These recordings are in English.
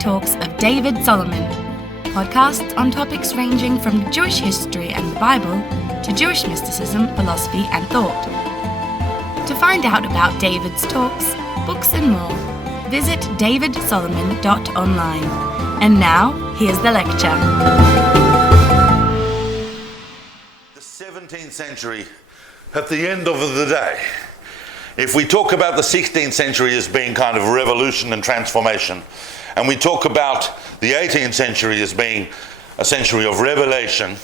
Talks of David Solomon, podcasts on topics ranging from Jewish history and the Bible to Jewish mysticism, philosophy and thought. To find out about David's talks, books and more, visit davidsolomon.online. And now, here's the lecture. The 17th century, at the end of the day, if we talk about the 16th century as being kind of revolution and transformation, and we talk about the 18th century as being a century of revelation,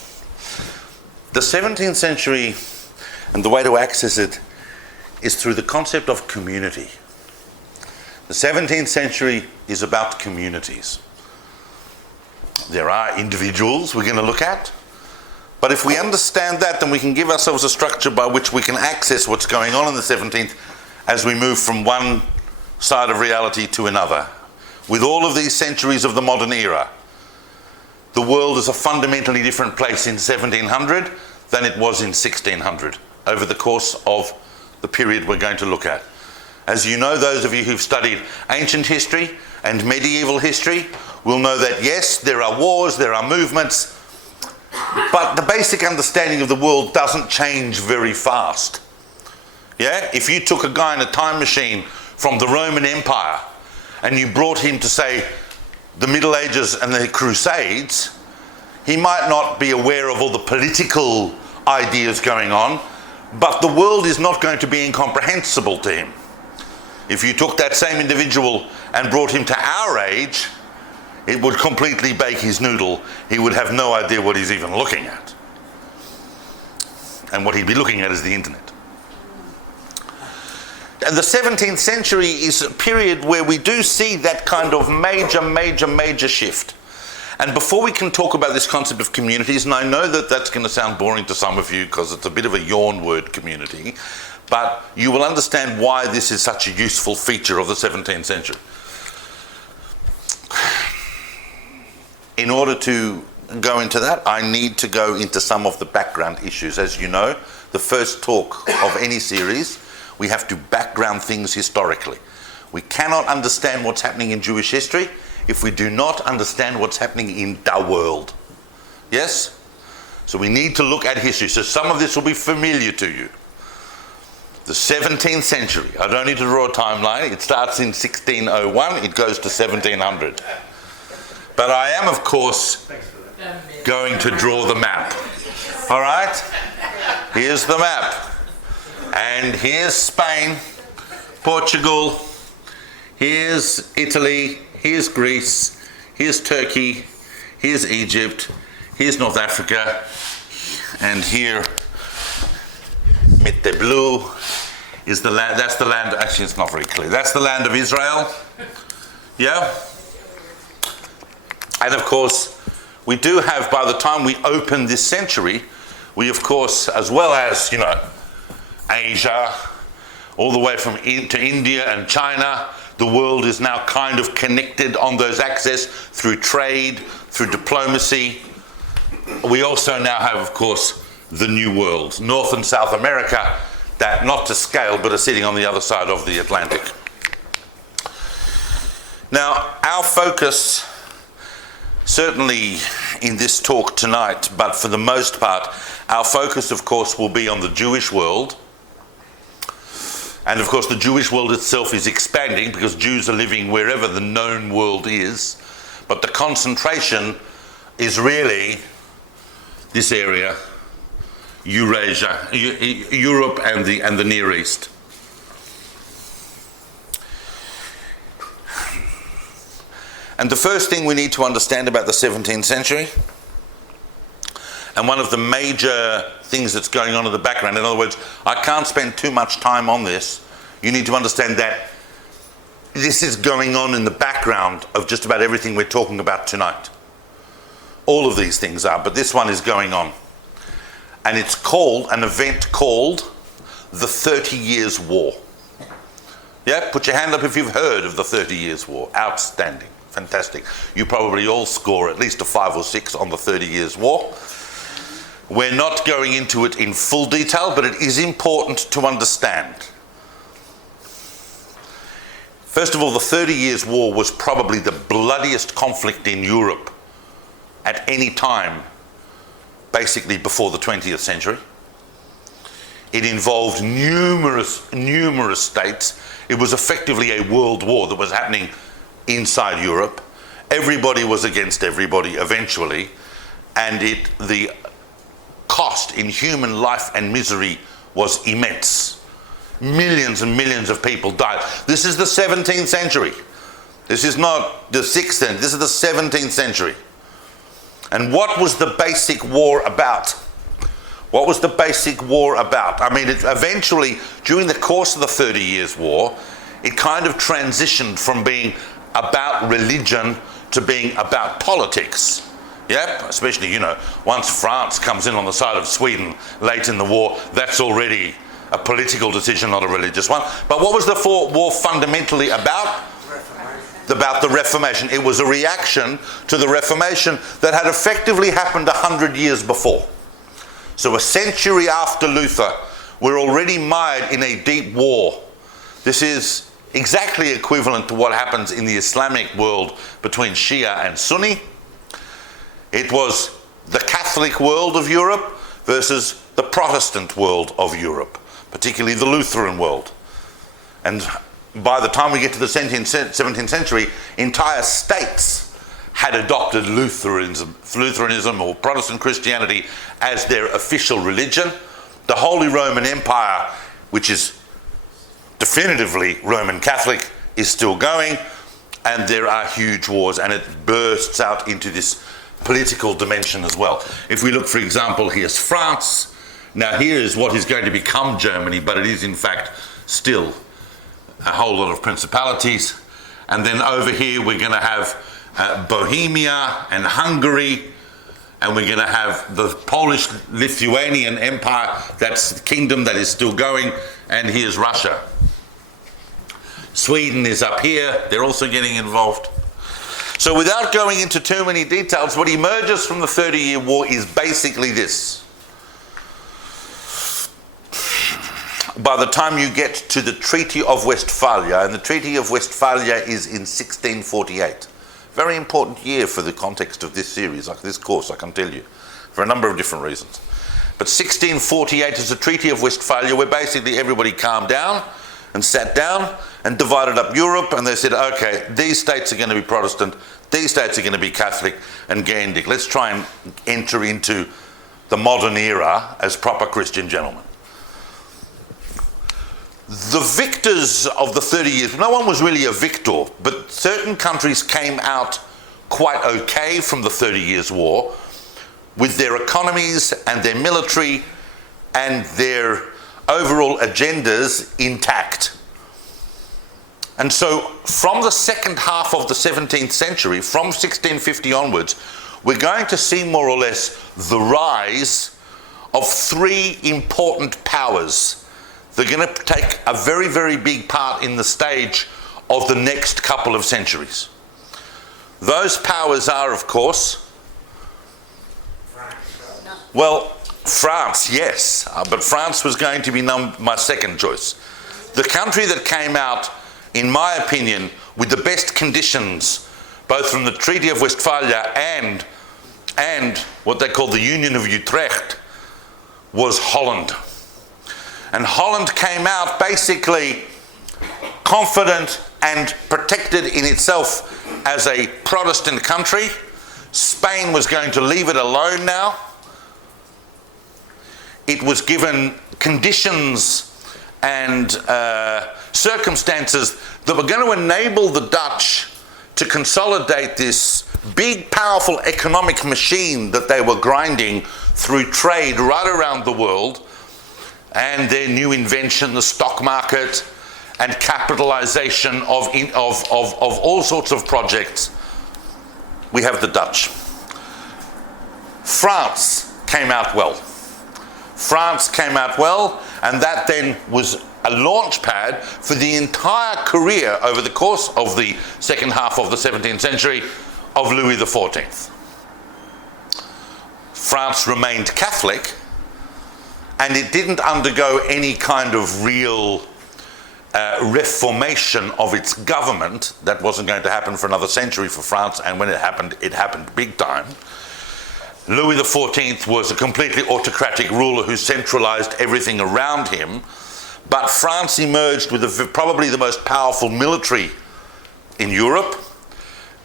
the 17th century, and the way to access it, is through the concept of community. The 17th century is about communities. There are individuals we're going to look at, but if we understand that, then we can give ourselves a structure by which we can access what's going on in the 17th as we move from one side of reality to another. With all of these centuries of the modern era, the world is a fundamentally different place in 1700 than it was in 1600 over the course of the period we're going to look at. As you know, those of you who've studied ancient history and medieval history will know that yes, there are wars, there are movements, but the basic understanding of the world doesn't change very fast. Yeah? If you took a guy in a time machine from the Roman Empire and you brought him to, say, the Middle Ages and the Crusades, he might not be aware of all the political ideas going on, but the world is not going to be incomprehensible to him. If you took that same individual and brought him to our age, it would completely bake his noodle. He would have no idea what he's even looking at. And what he'd be looking at is the internet. And the 17th century is a period where we do see that kind of major shift. And before we can talk about this concept of communities, and I know that that's going to sound boring to some of you because it's a bit of a yawn word, community, but you will understand why this is such a useful feature of the 17th century. In order to go into that, I need to go into some of the background issues. As you know, the first talk of any series, we have to background things historically. We cannot understand what's happening in Jewish history if we do not understand what's happening in the world. Yes? So we need to look at history. So some of this will be familiar to you. The 17th century, I don't need to draw a timeline. It starts in 1601, it goes to 1700. But I am, of course, going to draw the map. All right? Here's the map. And here's Spain, Portugal, here's Italy, here's Greece, here's Turkey, here's Egypt, here's North Africa, and here, mit the blue, is the land, that's the land, actually it's not very clear, that's the land of Israel, yeah? And of course, we do have, by the time we open this century, we of course, as well as, you know, Asia, all the way from to India and China, the world is now kind of connected on those axes through trade, through diplomacy. We also now have, of course, the New World, North and South America, that not to scale, but are sitting on the other side of the Atlantic. Now, our focus, certainly in this talk tonight, but for the most part, our focus, of course, will be on the Jewish world. And of course, the Jewish world itself is expanding because Jews are living wherever the known world is. But the concentration is really this area, Eurasia, Europe and the Near East. And the first thing we need to understand about the 17th century, and one of the major things that's going on in the background, in other words, I can't spend too much time on this. You need to understand that this is going on in the background of just about everything we're talking about tonight. All of these things are, but this one is going on. And it's called, an event called the 30 Years' War. Yeah, put your hand up if you've heard of the 30 Years' War. Outstanding, fantastic. You probably all score at least a 5 or 6 on the 30 Years' War. We're not going into it in full detail, but it is important to understand. First of all, the 30 Years' War was probably the bloodiest conflict in Europe at any time, basically before the 20th century. It involved numerous states. It was effectively a world war that was happening inside Europe. Everybody was against everybody eventually, and the cost in human life and misery was immense. Millions and millions of people died. This is the 17th century. This is not the 16th, this is the 17th century. And what was the basic war about? What was the basic war about? I mean, eventually, during the course of the 30 Years' War, it kind of transitioned from being about religion to being about politics. Yeah, especially, you know, once France comes in on the side of Sweden late in the war, that's already a political decision, not a religious one. But what was the war fundamentally about? About the Reformation. It was a reaction to the Reformation that had effectively happened 100 years before. So a century after Luther, we're already mired in a deep war. This is exactly equivalent to what happens in the Islamic world between Shia and Sunni. It was the Catholic world of Europe versus the Protestant world of Europe, particularly the Lutheran world. And by the time we get to the 17th century, entire states had adopted Lutheranism or Protestant Christianity as their official religion. The Holy Roman Empire, which is definitively Roman Catholic, is still going, and there are huge wars, and it bursts out into this political dimension as well. If we look, for example, here's France. Now here is what is going to become Germany, but it is in fact still a whole lot of principalities. And then over here we're going to have Bohemia and Hungary, and we're going to have the Polish-Lithuanian Empire, that's the kingdom that is still going, and here's Russia. Sweden is up here, they're also getting involved. So without going into too many details, what emerges from the 30-Year War is basically this. By the time you get to the Treaty of Westphalia, and the Treaty of Westphalia is in 1648. Very important year for the context of this series, like this course, I can tell you, for a number of different reasons. But 1648 is the Treaty of Westphalia, where basically everybody calmed down and sat down and divided up Europe, and they said, okay, these states are going to be Protestant, these states are going to be Catholic and Gaelic. Let's try and enter into the modern era as proper Christian gentlemen. The victors of the 30 years, no one was really a victor, but certain countries came out quite okay from the 30 Years' War with their economies and their military and their overall agendas intact. And so from the second half of the 17th century, from 1650 onwards, we're going to see more or less the rise of three important powers. They're going to take a very, very big part in the stage of the next couple of centuries. Those powers are, of course, well, France, yes, but France was going to be my second choice. The country that came out, in my opinion, with the best conditions, both from the Treaty of Westphalia and what they call the Union of Utrecht, was Holland. And Holland came out basically confident and protected in itself as a Protestant country. Spain was going to leave it alone now. It was given conditions and circumstances that were going to enable the Dutch to consolidate this big, powerful economic machine that they were grinding through trade right around the world, and their new invention, the stock market, and capitalization of all sorts of projects. We have the Dutch. France came out well. France came out well, and that then was a launch pad for the entire career over the course of the second half of the 17th century of Louis XIV. France remained Catholic, and it didn't undergo any kind of real reformation of its government. That wasn't going to happen for another century for France, and when it happened big time. Louis XIV was a completely autocratic ruler who centralized everything around him, but France emerged with probably the most powerful military in Europe,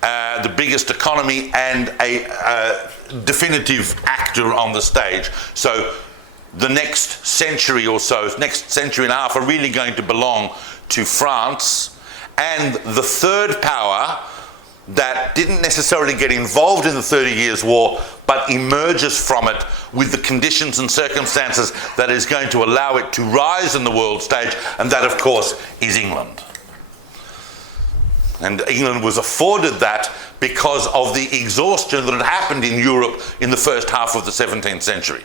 the biggest economy, and a definitive actor on the stage. So the next century or so, next century and a half, are really going to belong to France. And the third power that didn't necessarily get involved in the 30 Years' War, but emerges from it with the conditions and circumstances that is going to allow it to rise in the world stage, and that, of course, is England. And England was afforded that because of the exhaustion that had happened in Europe in the first half of the 17th century.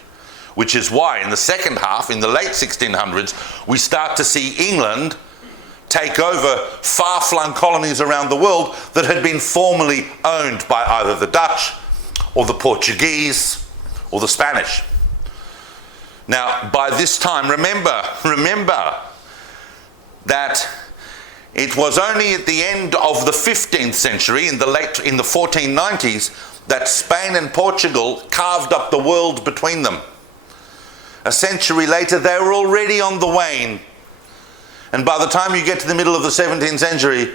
Which is why in the second half, in the late 1600s, we start to see England take over far-flung colonies around the world that had been formerly owned by either the Dutch or the Portuguese or the Spanish. Now, by this time, remember that it was only at the end of the 15th century, in the 1490s, that Spain and Portugal carved up the world between them. A century later, they were already on the wane. And by the time you get to the middle of the 17th century,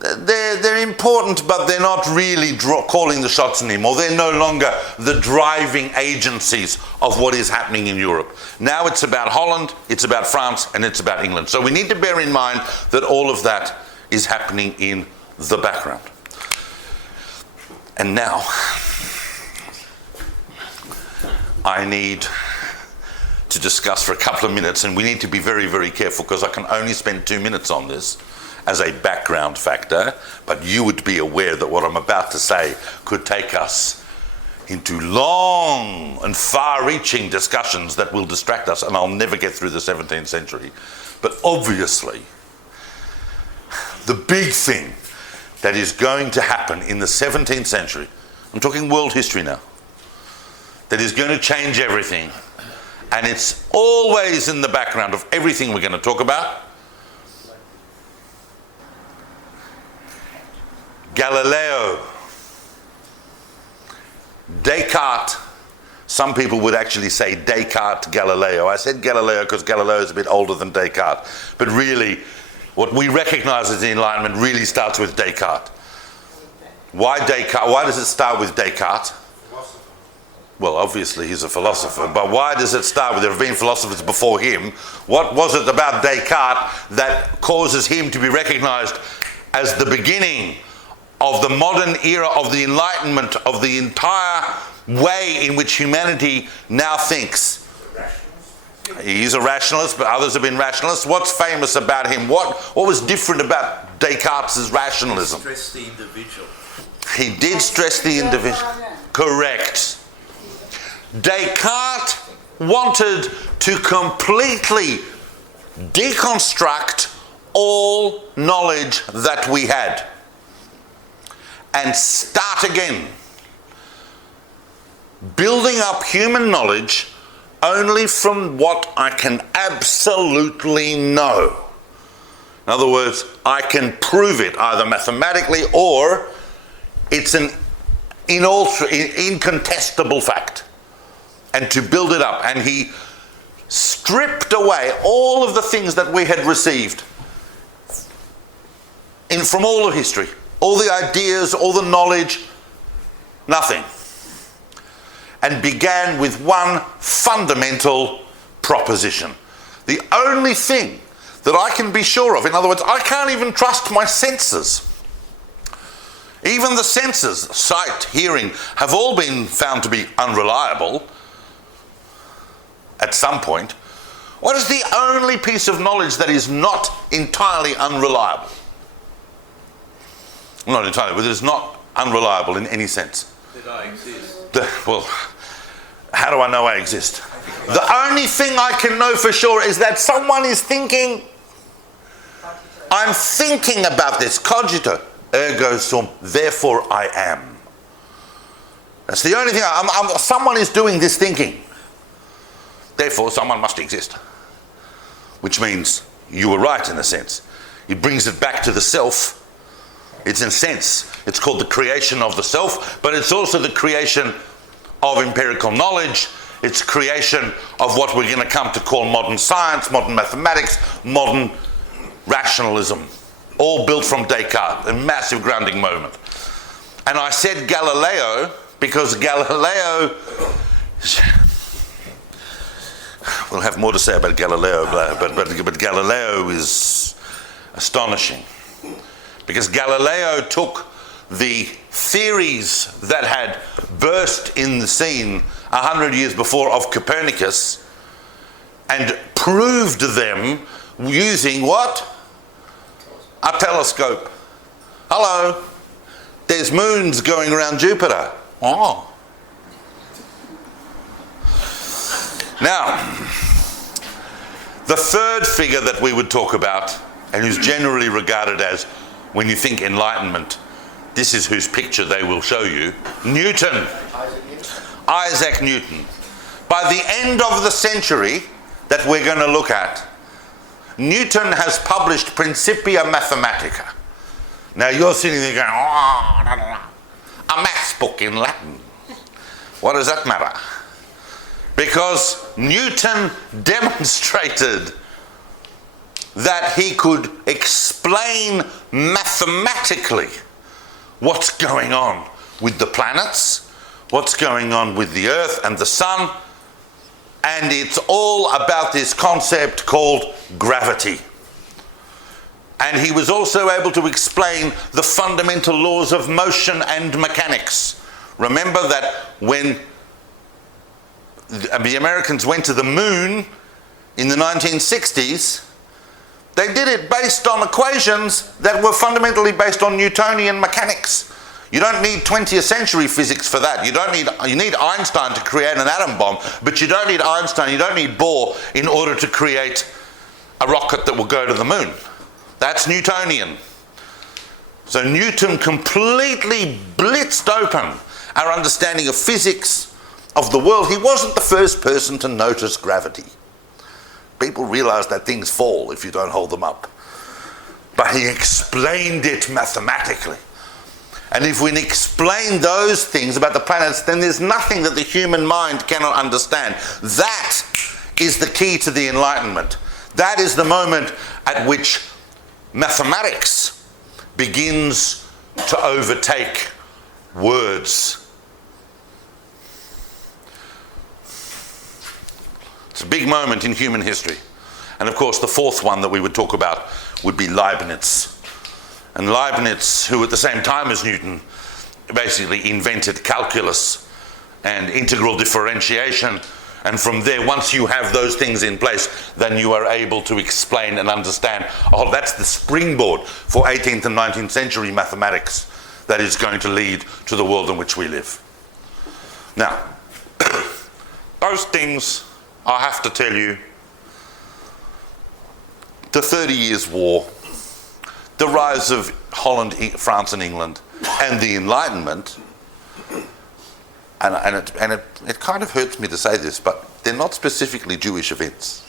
they're important, but they're not really calling the shots anymore. They're no longer the driving agencies of what is happening in Europe. Now it's about Holland, it's about France, and it's about England. So we need to bear in mind that all of that is happening in the background. And now, I need to discuss for a couple of minutes, and we need to be very, very careful because I can only spend 2 minutes on this as a background factor, but you would be aware that what I'm about to say could take us into long and far-reaching discussions that will distract us, and I'll never get through the 17th century. But obviously, the big thing that is going to happen in the 17th century, I'm talking world history now, that is going to change everything, and it's always in the background of everything we're going to talk about. Galileo. Descartes. Some people would actually say Descartes, Galileo. I said Galileo because Galileo is a bit older than Descartes. But really, what we recognize as the Enlightenment really starts with Descartes. Why Descartes? Why does it start with Descartes? Well, obviously he's a philosopher, but why does it start with, there have been philosophers before him. What was it about Descartes that causes him to be recognized as the beginning of the modern era of the Enlightenment, of the entire way in which humanity now thinks? He's a rationalist, but others have been rationalists. What's famous about him? What was different about Descartes' rationalism? He stressed the individual. He did stress the individual. Correct. Descartes wanted to completely deconstruct all knowledge that we had and start again, building up human knowledge only from what I can absolutely know. In other words, I can prove it either mathematically or it's an incontestable fact. And to build it up. And he stripped away all of the things that we had received from all of history. All the ideas, all the knowledge, nothing. And began with one fundamental proposition. The only thing that I can be sure of, in other words, I can't even trust my senses. Even the senses, sight, hearing, have all been found to be unreliable at some point. What is the only piece of knowledge that is not entirely unreliable? Not entirely, but it is not unreliable in any sense. That I exist. Well, how do I know I exist? The only thing I can know for sure is that someone is thinking. I'm thinking about this. Cogito, ergo sum, therefore I am. That's the only thing. Someone is doing this thinking. Therefore, someone must exist. Which means you were right in a sense. It brings it back to the self. It's in a sense, it's called the creation of the self, but it's also the creation of empirical knowledge. It's creation of what we're going to come to call modern science, modern mathematics, modern rationalism, all built from Descartes, a massive grounding moment. And I said Galileo because Galileo, we'll have more to say about Galileo, but Galileo is astonishing. Because Galileo took the theories that had burst in the scene 100 years before of Copernicus and proved them using what? A telescope. Hello, there's moons going around Jupiter. Oh. Now, the third figure that we would talk about, and who's generally regarded as, when you think Enlightenment, this is whose picture they will show you, Newton. Isaac Newton. By the end of the century that we're going to look at, Newton has published Principia Mathematica. Now you're sitting there going, oh, no, no, no. A maths book in Latin. What does that matter? Because Newton demonstrated that he could explain mathematically what's going on with the planets, what's going on with the Earth and the Sun, and it's all about this concept called gravity. And he was also able to explain the fundamental laws of motion and mechanics. Remember that when the Americans went to the moon in the 1960s, they did it based on equations that were fundamentally based on Newtonian mechanics. You don't need 20th century physics for that. You need Einstein to create an atom bomb, but you don't need Einstein, you don't need Bohr in order to create a rocket that will go to the moon. That's Newtonian. So Newton completely blitzed open our understanding of physics, of the world. He wasn't the first person to notice gravity. People realize that things fall if you don't hold them up. But he explained it mathematically. And if we explain those things about the planets, then there's nothing that the human mind cannot understand. That is the key to the Enlightenment. That is the moment at which mathematics begins to overtake words. It's a big moment in human history. And of course, the fourth one that we would talk about would be Leibniz. And Leibniz, who at the same time as Newton, basically invented calculus and integral differentiation. And from there, once you have those things in place, then you are able to explain and understand, oh, that's the springboard for 18th and 19th century mathematics that is going to lead to the world in which we live. Now, those things, I have to tell you, the 30 Years' War, the rise of Holland, France and England, and the Enlightenment, and it kind of hurts me to say this, but they're not specifically Jewish events.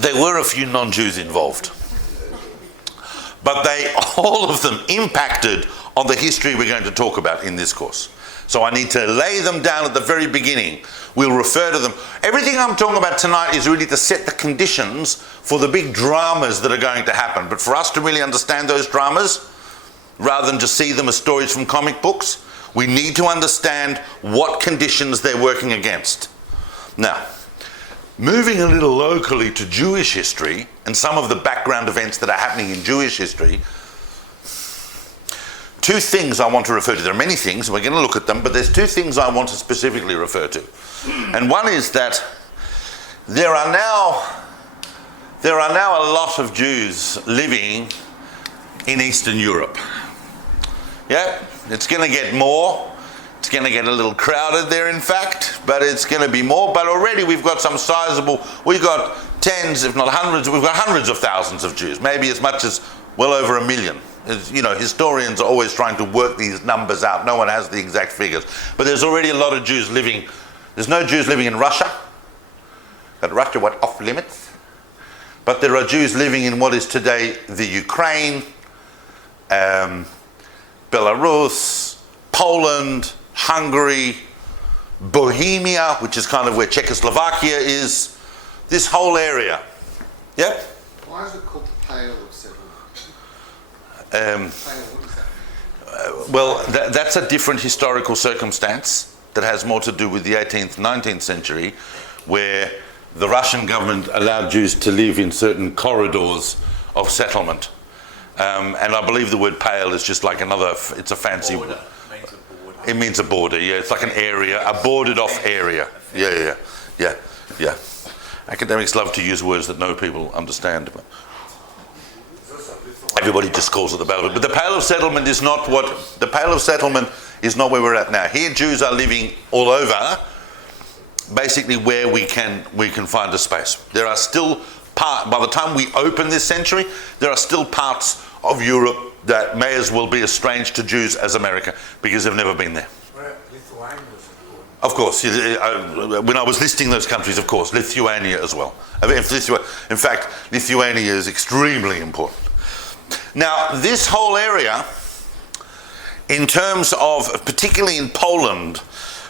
There were a few non-Jews involved, but all of them impacted on the history we're going to talk about in this course. So I need to lay them down at the very beginning. We'll refer to them. Everything I'm talking about tonight is really to set the conditions for the big dramas that are going to happen. But for us to really understand those dramas, rather than just see them as stories from comic books, we need to understand what conditions they're working against. Now, moving a little locally to Jewish history and some of the background events that are happening in Jewish history, two things I want to refer to. There are many things, and we're going to look at them, but there's two things I want to specifically refer to. And one is that there are now a lot of Jews living in Eastern Europe. Yeah, it's going to get more. It's going to get a little crowded there, in fact, but it's going to be more. But already we've got some sizable, we've got tens, if not hundreds, we've got hundreds of thousands of Jews, maybe as much as well over 1 million. You know, historians are always trying to work these numbers out. No one has the exact figures. But there's already a lot of Jews living. There's no Jews living in Russia. that Russia was off limits. But there are Jews living in what is today the Ukraine, Belarus, Poland, Hungary, Bohemia, which is kind of where Czechoslovakia is, this whole area. Yep? Why is it called the Pale of Settlement? Um, Pale, what does that mean? Well, that's a different historical circumstance that has more to do with the 18th, 19th century, where the Russian government allowed Jews to live in certain corridors of settlement. And I believe the word pale is just like another, it's a fancy word. It means a border, yeah. It's like an area, a boarded off area. Yeah. Academics love to use words that no people understand. But everybody just calls it the Pale. But the Pale of Settlement is not the Pale of Settlement is not where we're at now. Here Jews are living all over, basically where we can find a space. There are still by the time we open this century, there are still parts of Europe that may as well be as strange to Jews as America, because they've never been there. Lithuania was important. Of course, when I was listing those countries, of course, Lithuania as well. In fact, Lithuania is extremely important. Now, this whole area, in terms of, particularly in Poland,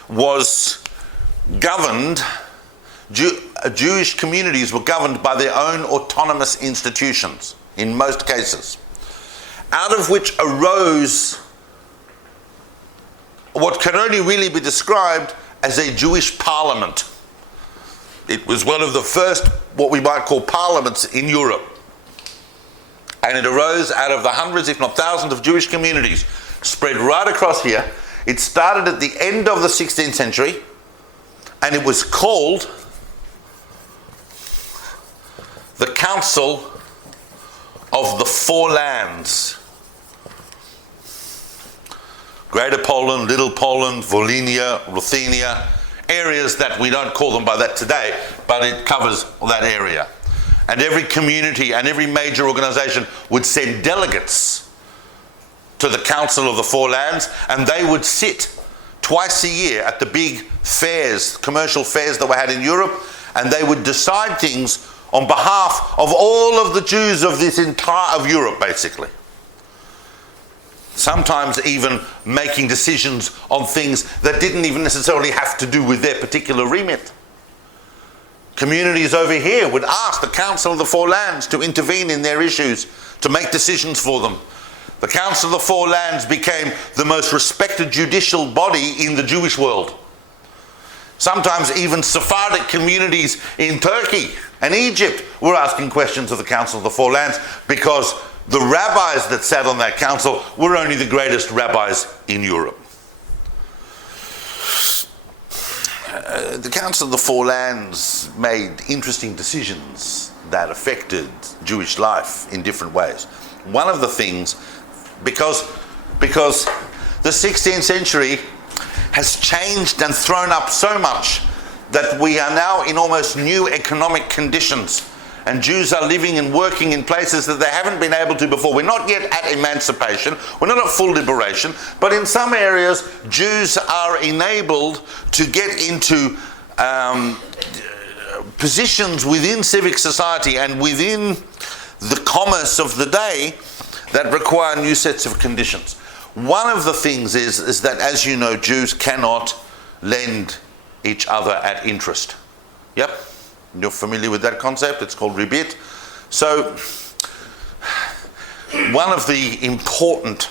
was governed, Jewish communities were governed by their own autonomous institutions, in most cases, out of which arose what can only really be described as a Jewish parliament. It was one of the first, what we might call parliaments in Europe. And it arose out of the hundreds, if not thousands, of Jewish communities spread right across here. It started at the end of the 16th century, and it was called the Council of the Four Lands. Greater Poland, Little Poland, Volhynia, Ruthenia, areas that we don't call them by that today, but it covers that area. And every community and every major organization would send delegates to the Council of the Four Lands, and they would sit twice a year at the big fairs, commercial fairs that were had in Europe, and they would decide things on behalf of all of the Jews of this of Europe, basically. Sometimes even making decisions on things that didn't even necessarily have to do with their particular remit. Communities over here would ask the Council of the Four Lands to intervene in their issues, to make decisions for them. The Council of the Four Lands became the most respected judicial body in the Jewish world. Sometimes even Sephardic communities in Turkey and Egypt were asking questions of the Council of the Four Lands, because the rabbis that sat on that council were only the greatest rabbis in Europe. The Council of the Four Lands made interesting decisions that affected Jewish life in different ways. One of the things, because the 16th century has changed and thrown up so much that we are now in almost new economic conditions, and Jews are living and working in places that they haven't been able to before. We're not yet at emancipation, we're not at full liberation, but in some areas Jews are enabled to get into positions within civic society and within the commerce of the day that require new sets of conditions. One of the things is that, as you know, Jews cannot lend each other at interest. Yep, you're familiar with that concept. It's called ribit. So, one of the important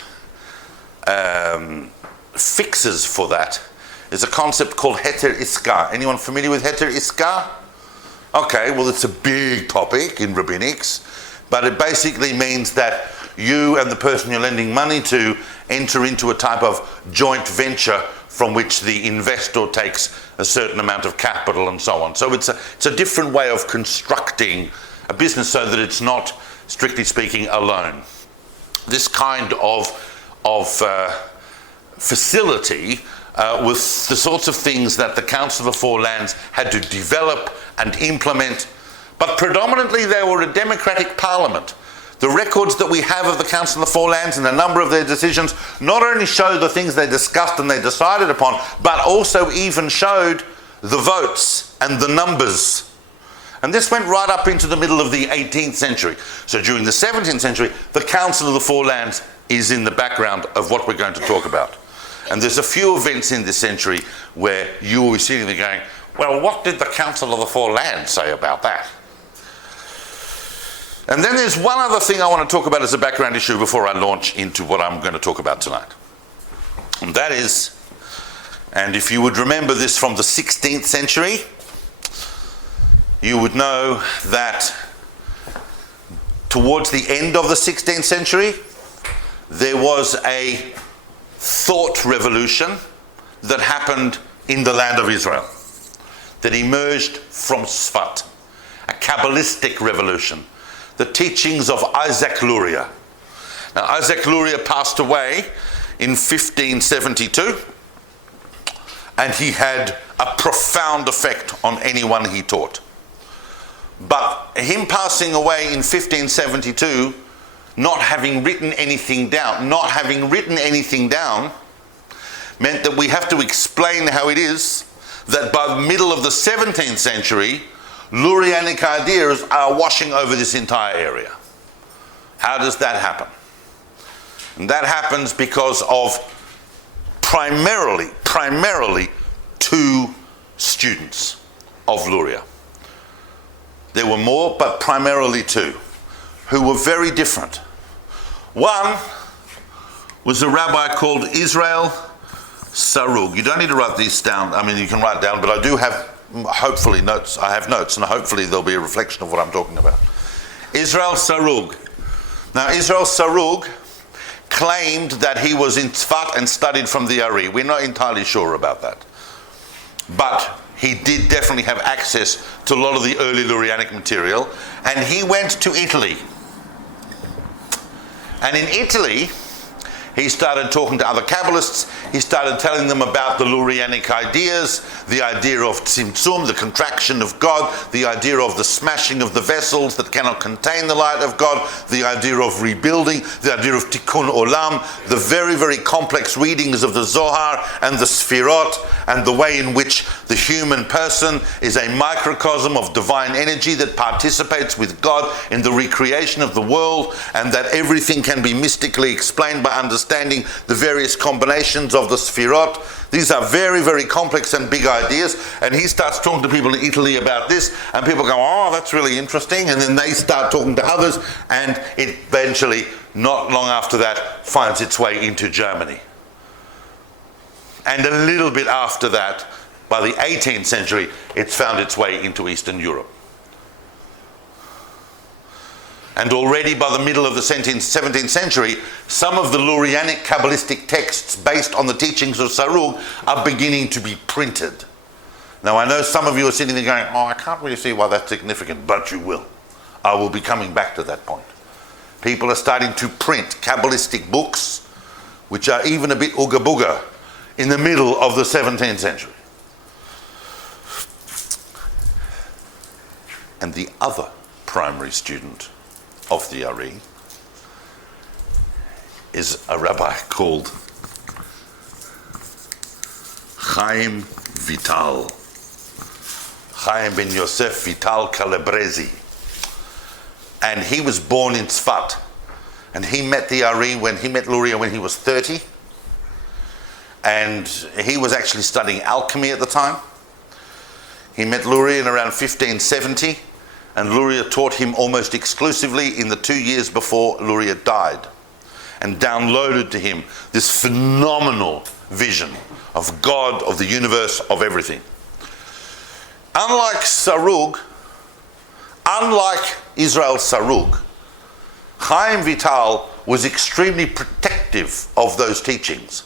fixes for that is a concept called heter iska. Anyone familiar with heter iska? Okay, well, it's a big topic in rabbinics, but it basically means that you and the person you're lending money to enter into a type of joint venture from which the investor takes a certain amount of capital and so on. So it's a different way of constructing a business so that it's not, strictly speaking, a loan. This kind of facility was the sorts of things that the Council of the Four Lands had to develop and implement, but predominantly they were a democratic parliament. The records that we have of the Council of the Four Lands and a number of their decisions not only show the things they discussed and they decided upon, but also even showed the votes and the numbers. And this went right up into the middle of the 18th century. So during the 17th century, the Council of the Four Lands is in the background of what we're going to talk about. And there's a few events in this century where you will be sitting there going, well, what did the Council of the Four Lands say about that? And then there's one other thing I want to talk about as a background issue before I launch into what I'm going to talk about tonight. And that is, and if you would remember this from the 16th century, you would know that towards the end of the 16th century, there was a thought revolution that happened in the land of Israel, that emerged from Sfat, a Kabbalistic revolution, the teachings of Isaac Luria. Now, Isaac Luria passed away in 1572, and he had a profound effect on anyone he taught. But him passing away in 1572, not having written anything down, meant that we have to explain how it is that by the middle of the 17th century, Lurianic ideas are washing over this entire area. How does that happen? And that happens because of primarily two students of Luria. There were more, but primarily two, who were very different. One was a rabbi called Israel Tsuruga. You don't need to write these down. I mean, you can write down, but I do have, hopefully, notes. I have notes, and hopefully there'll be a reflection of what I'm talking about. Israel Tsuruga. Now, Israel Tsuruga claimed that he was in Tzfat and studied from the Ari. We're not entirely sure about that. But he did definitely have access to a lot of the early Lurianic material, and he went to Italy. And in Italy, he started talking to other Kabbalists. He started telling them about the Lurianic ideas, the idea of Tzimtzum, the contraction of God, the idea of the smashing of the vessels that cannot contain the light of God, the idea of rebuilding, the idea of Tikkun Olam, the very, very complex readings of the Zohar and the Sfirot, and the way in which the human person is a microcosm of divine energy that participates with God in the recreation of the world, and that everything can be mystically explained by understanding the various combinations of the Sfirot. These are very, very complex and big ideas, and he starts talking to people in Italy about this, and people go, oh, that's really interesting, and then they start talking to others, and it eventually, not long after that, finds its way into Germany. And a little bit after that, by the 18th century, it's found its way into Eastern Europe. And already by the middle of the 17th century, some of the Lurianic Kabbalistic texts based on the teachings of Tsuruga are beginning to be printed. Now, I know some of you are sitting there going, oh, I can't really see why that's significant, but you will. I will be coming back to that point. People are starting to print Kabbalistic books, which are even a bit ooga booga, in the middle of the 17th century. And the other primary student of the Ari is a rabbi called Chaim Vital. Chaim ben Yosef Vital Calabresi. And he was born in Tzfat. And he met the Ari Luria when he was 30. And he was actually studying alchemy at the time. He met Luria in around 1570. And Luria taught him almost exclusively in the 2 years before Luria died, and downloaded to him this phenomenal vision of God, of the universe, of everything. Unlike Israel Tsuruga, Chaim Vital was extremely protective of those teachings.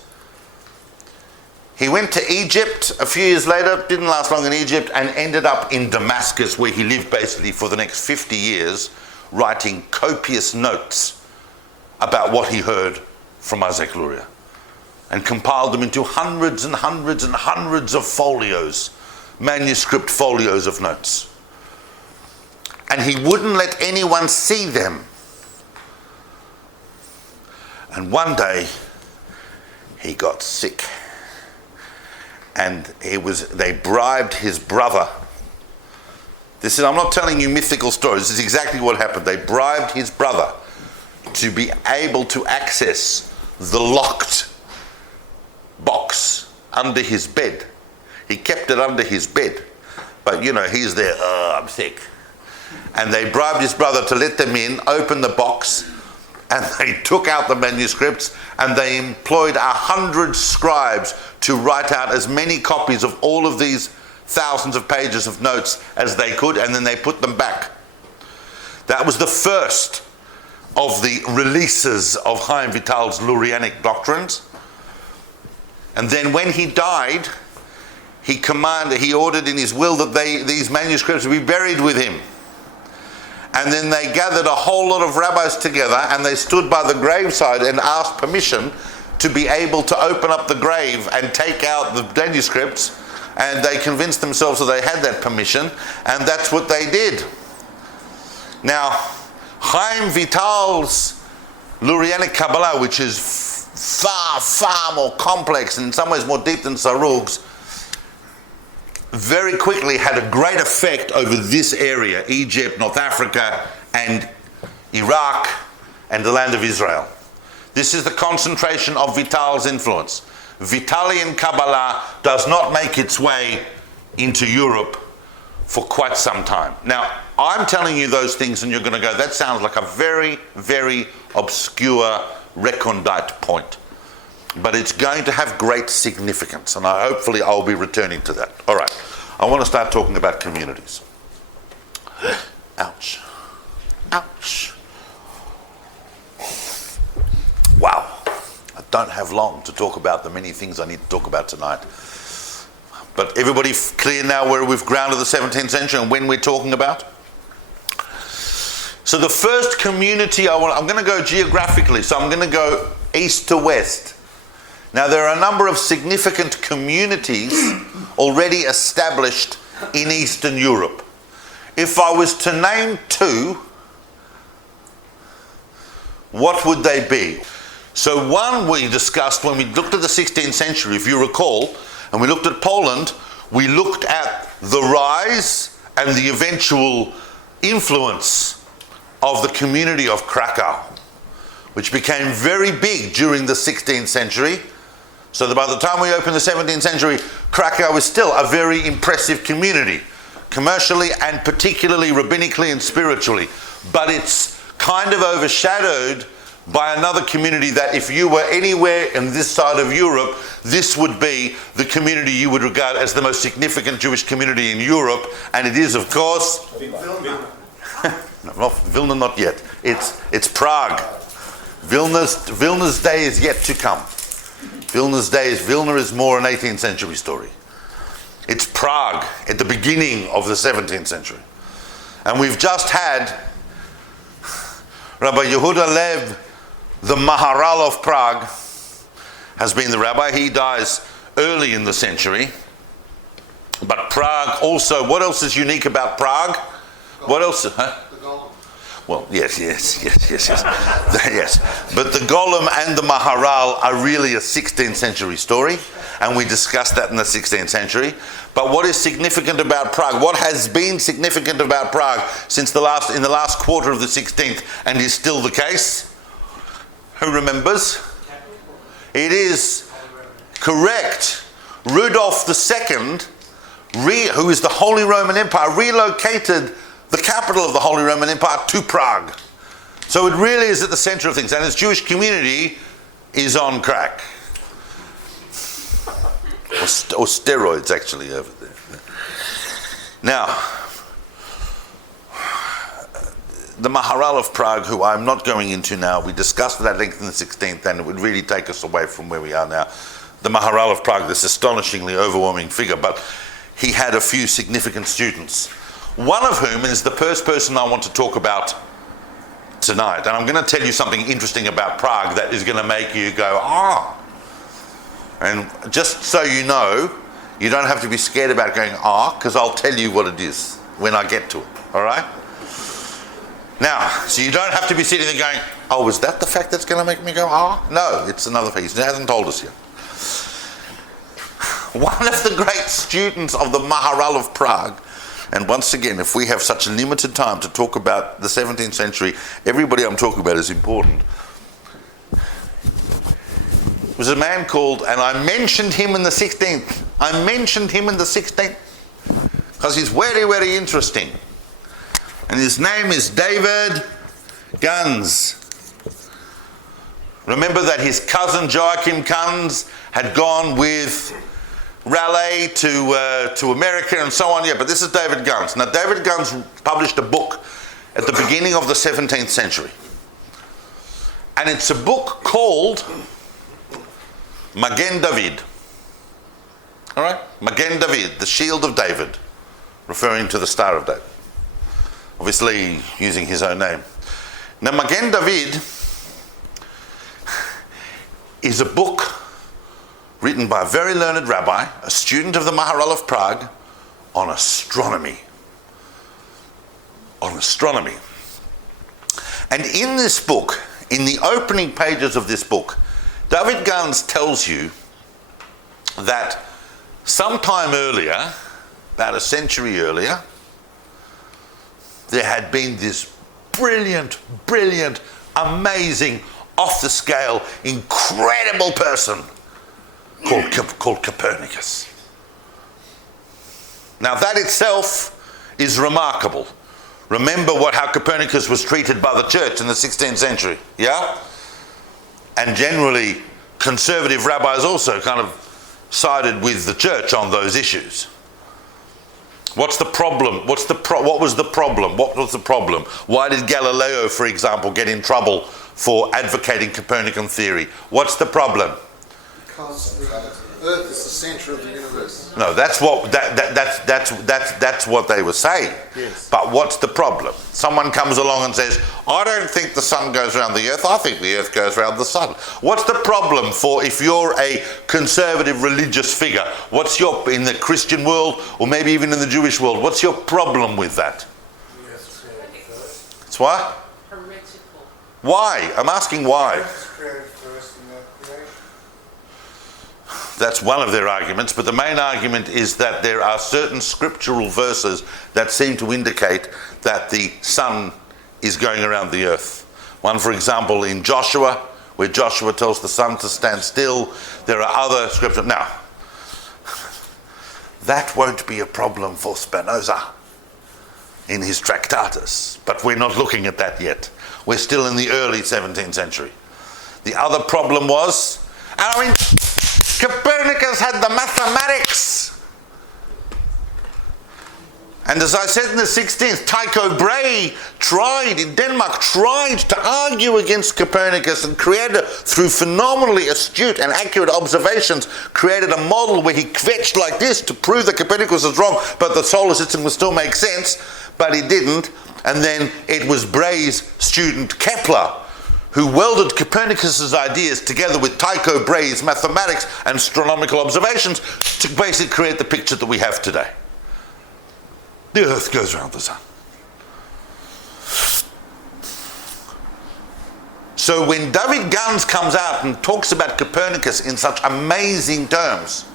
He went to Egypt a few years later, didn't last long in Egypt, and ended up in Damascus, where he lived basically for the next 50 years, writing copious notes about what he heard from Isaac Luria, and compiled them into hundreds and hundreds and hundreds of folios, manuscript folios of notes. And he wouldn't let anyone see them. And one day, he got sick. And they bribed his brother I'm not telling you mythical stories. This is exactly what happened. They bribed his brother to be able to access the locked box under his bed. He kept it under his bed. But, he's there, I'm sick. And they bribed his brother to let them in, open the box, and they took out the manuscripts, and they employed 100 scribes to write out as many copies of all of these thousands of pages of notes as they could, and then they put them back. That was the first of the releases of Chaim Vital's Lorianic doctrines. And then when he died, he ordered in his will that these manuscripts be buried with him. And then they gathered a whole lot of rabbis together, and they stood by the graveside and asked permission to be able to open up the grave and take out the manuscripts. And they convinced themselves that they had that permission, and that's what they did. Now, Chaim Vital's Lorianic Kabbalah, which is far, far more complex and in some ways more deep than Tsurug's, very quickly had a great effect over this area, Egypt, North Africa, and Iraq, and the land of Israel. This is the concentration of Vital's influence. Vitalian Kabbalah does not make its way into Europe for quite some time. Now, I'm telling you those things and you're going to go, that sounds like a very, very obscure, recondite point. But it's going to have great significance, and hopefully I'll be returning to that. All right, I want to start talking about communities. Ouch. Ouch. Wow. I don't have long to talk about the many things I need to talk about tonight. But everybody clear now where we've grounded the 17th century and when we're talking about? So the first community I'm going to go geographically, so I'm going to go east to west. Now there are a number of significant communities already established in Eastern Europe. If I was to name two, what would they be? So one we discussed when we looked at the 16th century, if you recall, and we looked at Poland, we looked at the rise and the eventual influence of the community of Krakow, which became very big during the 16th century. So that by the time we opened the 17th century, Krakow is still a very impressive community, commercially and particularly rabbinically and spiritually. But it's kind of overshadowed by another community that if you were anywhere in this side of Europe, this would be the community you would regard as the most significant Jewish community in Europe, and it is, of course, Vilna not yet. It's Prague. Vilna's day is yet to come. Vilna is more an 18th century story. It's Prague at the beginning of the 17th century. And we've just had Rabbi Yehuda Lev, the Mahara of Prague, has been the rabbi. He dies early in the century. But Prague also, what else is unique about Prague? What else? Huh? Well, yes. Yes. But the Golem and the Maharal are really a 16th century story, and we discussed that in the 16th century. But what is significant about Prague? What has been significant about Prague since in the last quarter of the 16th and is still the case? Who remembers? It is correct. Rudolph II, who is the Holy Roman Empire, relocated the capital of the Holy Roman Empire to Prague. So it really is at the center of things, and its Jewish community is on crack. Or steroids, actually, over there. Now, the Maharal of Prague, who I'm not going into now, we discussed that length in the 16th, and it would really take us away from where we are now. The Maharal of Prague, this astonishingly overwhelming figure, but he had a few significant students. One of whom is the first person I want to talk about tonight. And I'm going to tell you something interesting about Prague that is going to make you go, ah. And just so you know, you don't have to be scared about going, ah, because I'll tell you what it is when I get to it. All right? Now, so you don't have to be sitting there going, oh, is that the fact that's going to make me go, ah? No, it's another fact. He hasn't told us yet. One of the great students of the Maharal of Prague And once again, if we have such a limited time to talk about the 17th century, everybody I'm talking about is important. It was a man called, and I mentioned him in the 16th. I mentioned him in the 16th because he's very, very interesting. And his name is David Guns. Remember that his cousin Joachim Guns had gone with Raleigh to America and so on. Yeah, but this is David Guns. Now, David Guns published a book at the beginning of the 17th century. And it's a book called Magen David. All right? Magen David, the Shield of David, referring to the Star of David. Obviously, using his own name. Now, Magen David is a book written by a very learned rabbi, a student of the Mahara of Prague, on astronomy. On astronomy. And in this book, in the opening pages of this book, David Guns tells you that sometime earlier, about a century earlier, there had been this brilliant, amazing, off-the-scale, incredible person called Copernicus. Now that itself is remarkable. Remember how Copernicus was treated by the church in the 16th century, yeah? And generally, conservative rabbis also kind of sided with the church on those issues. What's the problem? What was the problem? What was the problem? Why did Galileo, for example, get in trouble for advocating Copernican theory? What's the problem? Because the Earth is the centre of the universe. No, that's what they were saying. Yes. But what's the problem? Someone comes along and says, I don't think the sun goes around the earth, I think the earth goes around the sun. What's the problem for if you're a conservative religious figure? What's your, in the Christian world, or maybe even in the Jewish world, what's your problem with that? It's what? Heretical. Why? I'm asking why. That's one of their arguments, but the main argument is that there are certain scriptural verses that seem to indicate that the sun is going around the earth. One, for example, in Joshua, where Joshua tells the sun to stand still. There are other scriptures. Now, that won't be a problem for Spinoza in his Tractatus, but we're not looking at that yet. We're still in the early 17th century. The other problem was, Copernicus had the mathematics. And as I said in the 16th, Tycho Brahe in Denmark tried to argue against Copernicus and created, through phenomenally astute and accurate observations, created a model where he kvetched like this to prove that Copernicus was wrong, but the solar system would still make sense, but he didn't. And then it was Brahe's student Kepler who welded Copernicus's ideas together with Tycho Brahe's mathematics and astronomical observations to basically create the picture that we have today. The Earth goes around the sun. So when David Guns comes out and talks about Copernicus in such amazing terms,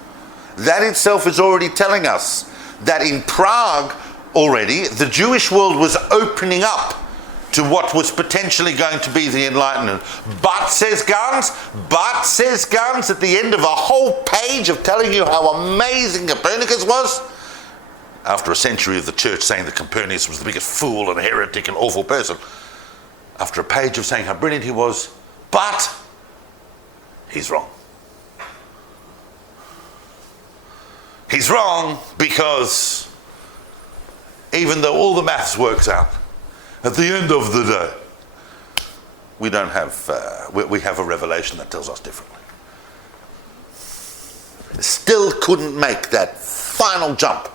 that itself is already telling us that in Prague already, the Jewish world was opening up to what was potentially going to be the Enlightenment. But, says Guns, at the end of a whole page of telling you how amazing Copernicus was, after a century of the church saying that Copernicus was the biggest fool and heretic and awful person, after a page of saying how brilliant he was, but he's wrong. He's wrong because even though all the maths works out, at the end of the day, we don't have, we have a revelation that tells us differently. Still couldn't make that final jump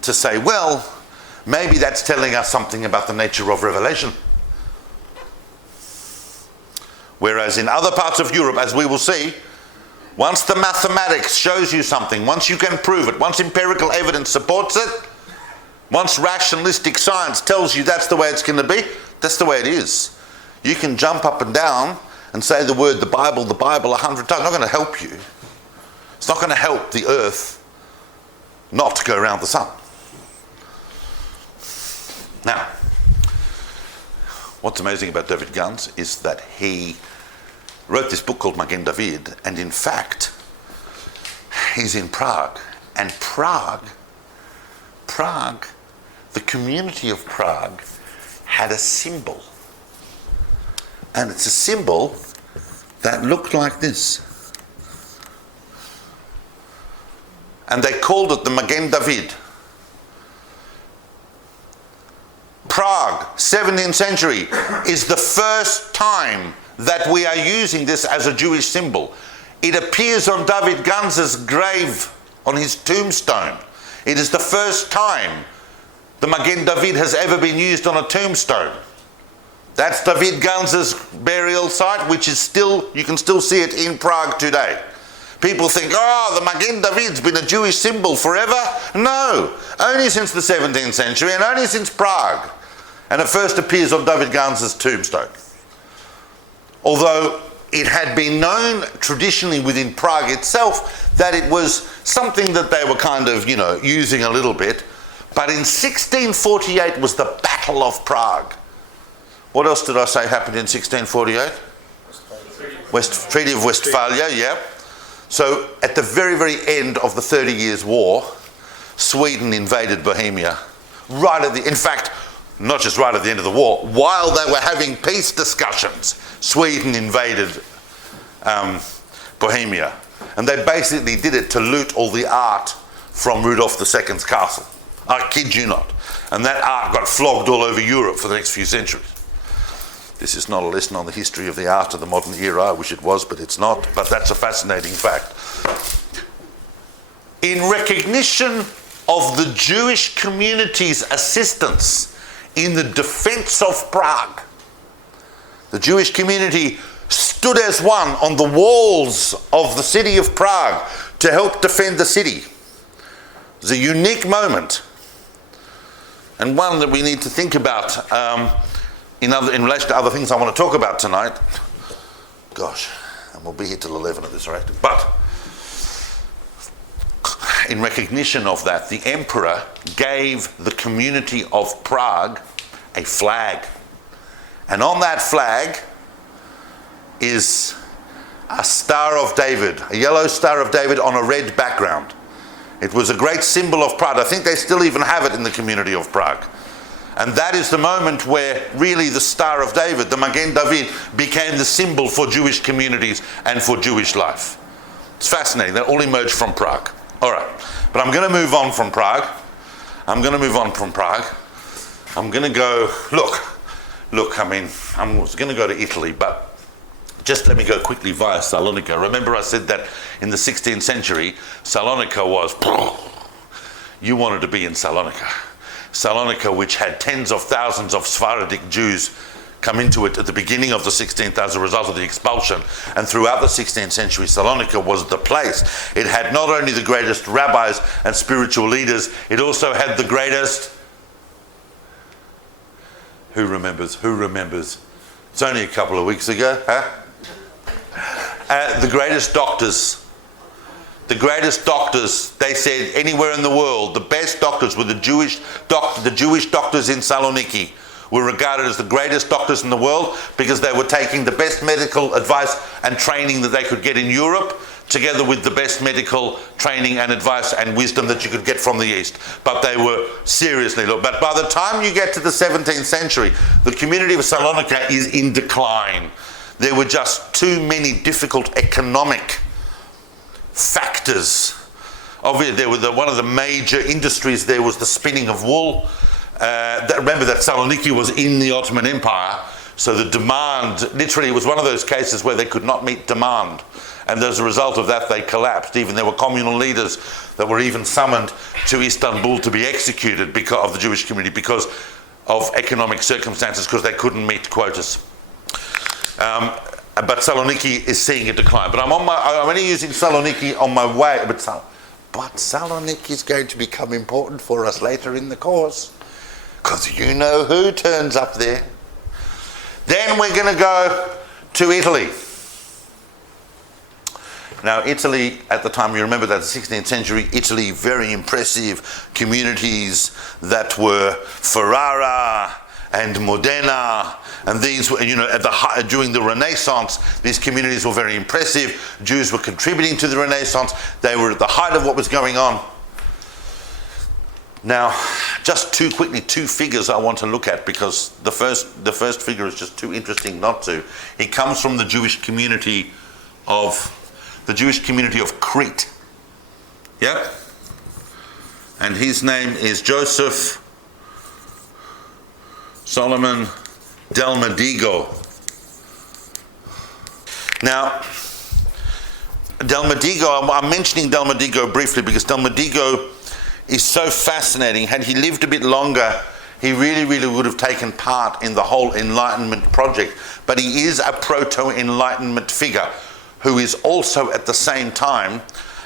to say, well, maybe that's telling us something about the nature of revelation. Whereas in other parts of Europe, as we will see, once the mathematics shows you something, once you can prove it, once empirical evidence supports it, once rationalistic science tells you that's the way it's going to be, that's the way it is. You can jump up and down and say the word the Bible 100 times. It's not going to help you. It's not going to help the earth not to go around the sun. Now, what's amazing about David Gans is that he wrote this book called Magen David, and in fact, he's in Prague. And Prague, the community of Prague, had a symbol. And it's a symbol that looked like this. And they called it the Magen David. Prague, 17th century, is the first time that we are using this as a Jewish symbol. It appears on David Gans's grave, on his tombstone. It is the first time the Magen David has ever been used on a tombstone. That's David Gans's burial site, which is still, you can still see it in Prague today. People think, oh, the Magen David's been a Jewish symbol forever. No, only since the 17th century and only since Prague. And it first appears on David Gans's tombstone. Although it had been known traditionally within Prague itself that it was something that they were kind of, using a little bit. But in 1648 was the Battle of Prague. What else did I say happened in 1648? Treaty of Westphalia, yeah. So at the very, very end of the 30 Years' War, Sweden invaded Bohemia. In fact, not just right at the end of the war, while they were having peace discussions, Sweden invaded Bohemia. And they basically did it to loot all the art from Rudolf II's castle. I kid you not. And that art got flogged all over Europe for the next few centuries. This is not a lesson on the history of the art of the modern era. I wish it was, but it's not. But that's a fascinating fact. In recognition of the Jewish community's assistance in the defense of Prague, the Jewish community stood as one on the walls of the city of Prague to help defend the city. It was a unique moment, and one that we need to think about in relation to other things I want to talk about tonight. Gosh, and we'll be here till 11 at this rate. But in recognition of that, the emperor gave the community of Prague a flag. And on that flag is a Star of David, a yellow Star of David on a red background. It was a great symbol of Prague. I think they still even have it in the community of Prague. And that is the moment where really the Star of David, the Magen David, became the symbol for Jewish communities and for Jewish life. It's fascinating. That all emerged from Prague. All right. But I'm going to move on from Prague. I'm going to go, look, I was going to go to Italy, but just let me go quickly via Salonika. Remember I said that in the 16th century, Salonika was, you wanted to be in Salonika. Salonika, which had tens of thousands of Sephardic Jews come into it at the beginning of the 16th as a result of the expulsion, and throughout the 16th century, Salonika was the place. It had not only the greatest rabbis and spiritual leaders, it also had the greatest... Who remembers? It's only a couple of weeks ago, huh? The greatest doctors. They said anywhere in the world, the best doctors were the Jewish doctors in Saloniki were regarded as the greatest doctors in the world because they were taking the best medical advice and training that they could get in Europe, together with the best medical training and advice and wisdom that you could get from the East. But they were seriously looked. But by the time you get to the 17th century, the community of Salonika is in decline. There were just too many difficult economic factors. Obviously, one of the major industries there was the spinning of wool. Remember that Saloniki was in the Ottoman Empire, so the demand, literally it was one of those cases where they could not meet demand. And as a result of that, they collapsed. Even there were communal leaders that were even summoned to Istanbul to be executed because of the Jewish community because of economic circumstances, because they couldn't meet quotas. But Saloniki is seeing a decline. But I'm only using Saloniki on my way. But Saloniki is going to become important for us later in the course, because you know who turns up there. Then we're going to go to Italy. Now, Italy at the time, you remember that the 16th century, Italy, very impressive communities that were Ferrara and Modena, and these were, during the Renaissance, these communities were very impressive. Jews were contributing to the Renaissance. They were at the height of what was going on. Now, just two figures I want to look at, because the first figure is just too interesting not to. He comes from the Jewish community of Crete. Yep. And his name is Joseph Salomon del Mdico. Now, del Mdico, I'm mentioning del Mdico briefly because del Mdico is so fascinating. Had he lived a bit longer, he really would have taken part in the whole Enlightenment project. But he is a proto-Enlightenment figure who is also at the same time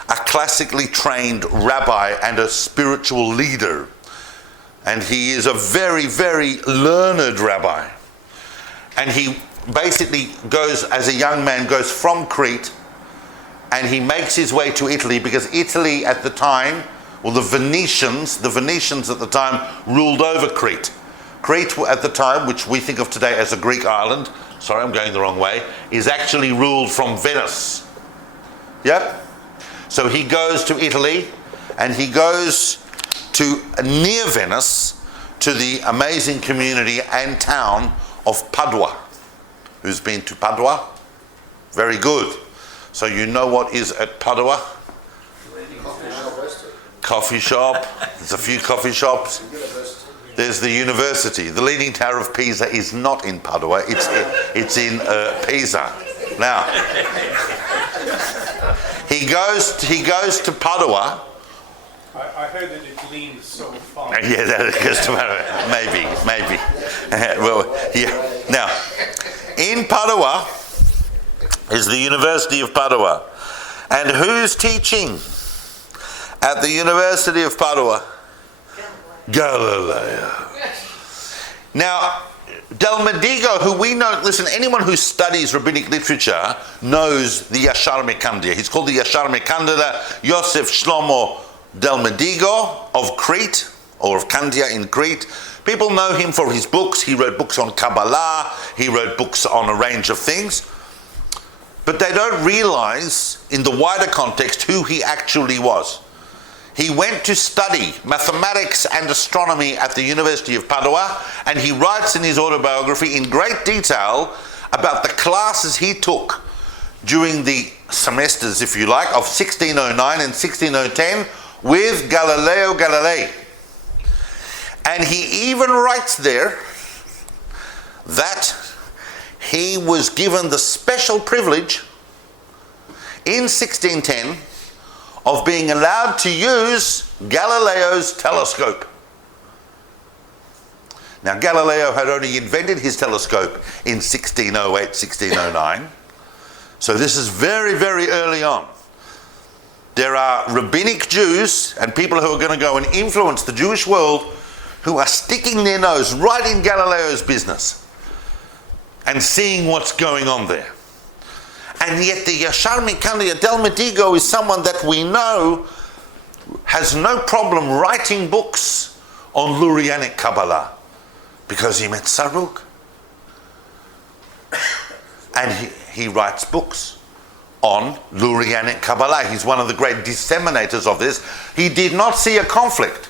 a classically trained rabbi and a spiritual leader. And he is a very learned rabbi. And he basically goes, as a young man, goes from Crete, and he makes his way to Italy, because Italy at the time, well, the Venetians at the time ruled over Crete. Crete at the time, which we think of today as a Greek island, sorry, I'm going the wrong way, is actually ruled from Venice. Yep. So he goes to Italy, and he goes to near Venice to the amazing community and town of Padua. Who's been to Padua? Very good. So you know what is at Padua? Coffee shop. There's a few coffee shops. There's the university. The Leaning Tower of Pisa is not in Padua. It's in Pisa. Now, he goes to Padua. I heard that it leans so far. Yeah, that goes to maybe. Well, yeah. Now, in Padua is the University of Padua, and who's teaching at the University of Padua? Galileo. Now, del Mdico, who we know, listen, anyone who studies rabbinic literature knows the Yashar Mekandia. He's called the Yashar Mekandia, Yosef Shlomo del Mdico of Crete, or of Candia in Crete. People know him for his books. He wrote books on Kabbalah. He wrote books on a range of things. But they don't realize, in the wider context, who he actually was. He went to study mathematics and astronomy at the University of Padua, and he writes in his autobiography in great detail about the classes he took during the semesters, if you like, of 1609 and 1610 with Galileo Galilei. And he even writes there that he was given the special privilege in 1610 of being allowed to use Galileo's telescope. Now, Galileo had only invented his telescope in 1608, 1609. So this is very early on. There are rabbinic Jews and people who are going to go and influence the Jewish world who are sticking their nose right in Galileo's business and seeing what's going on there. And yet the Yashar Mekandia del Mdico is someone that we know has no problem writing books on Lorianic Kabbalah because he met Tsuruga. And he writes books on Lorianic Kabbalah. He's one of the great disseminators of this. He did not see a conflict.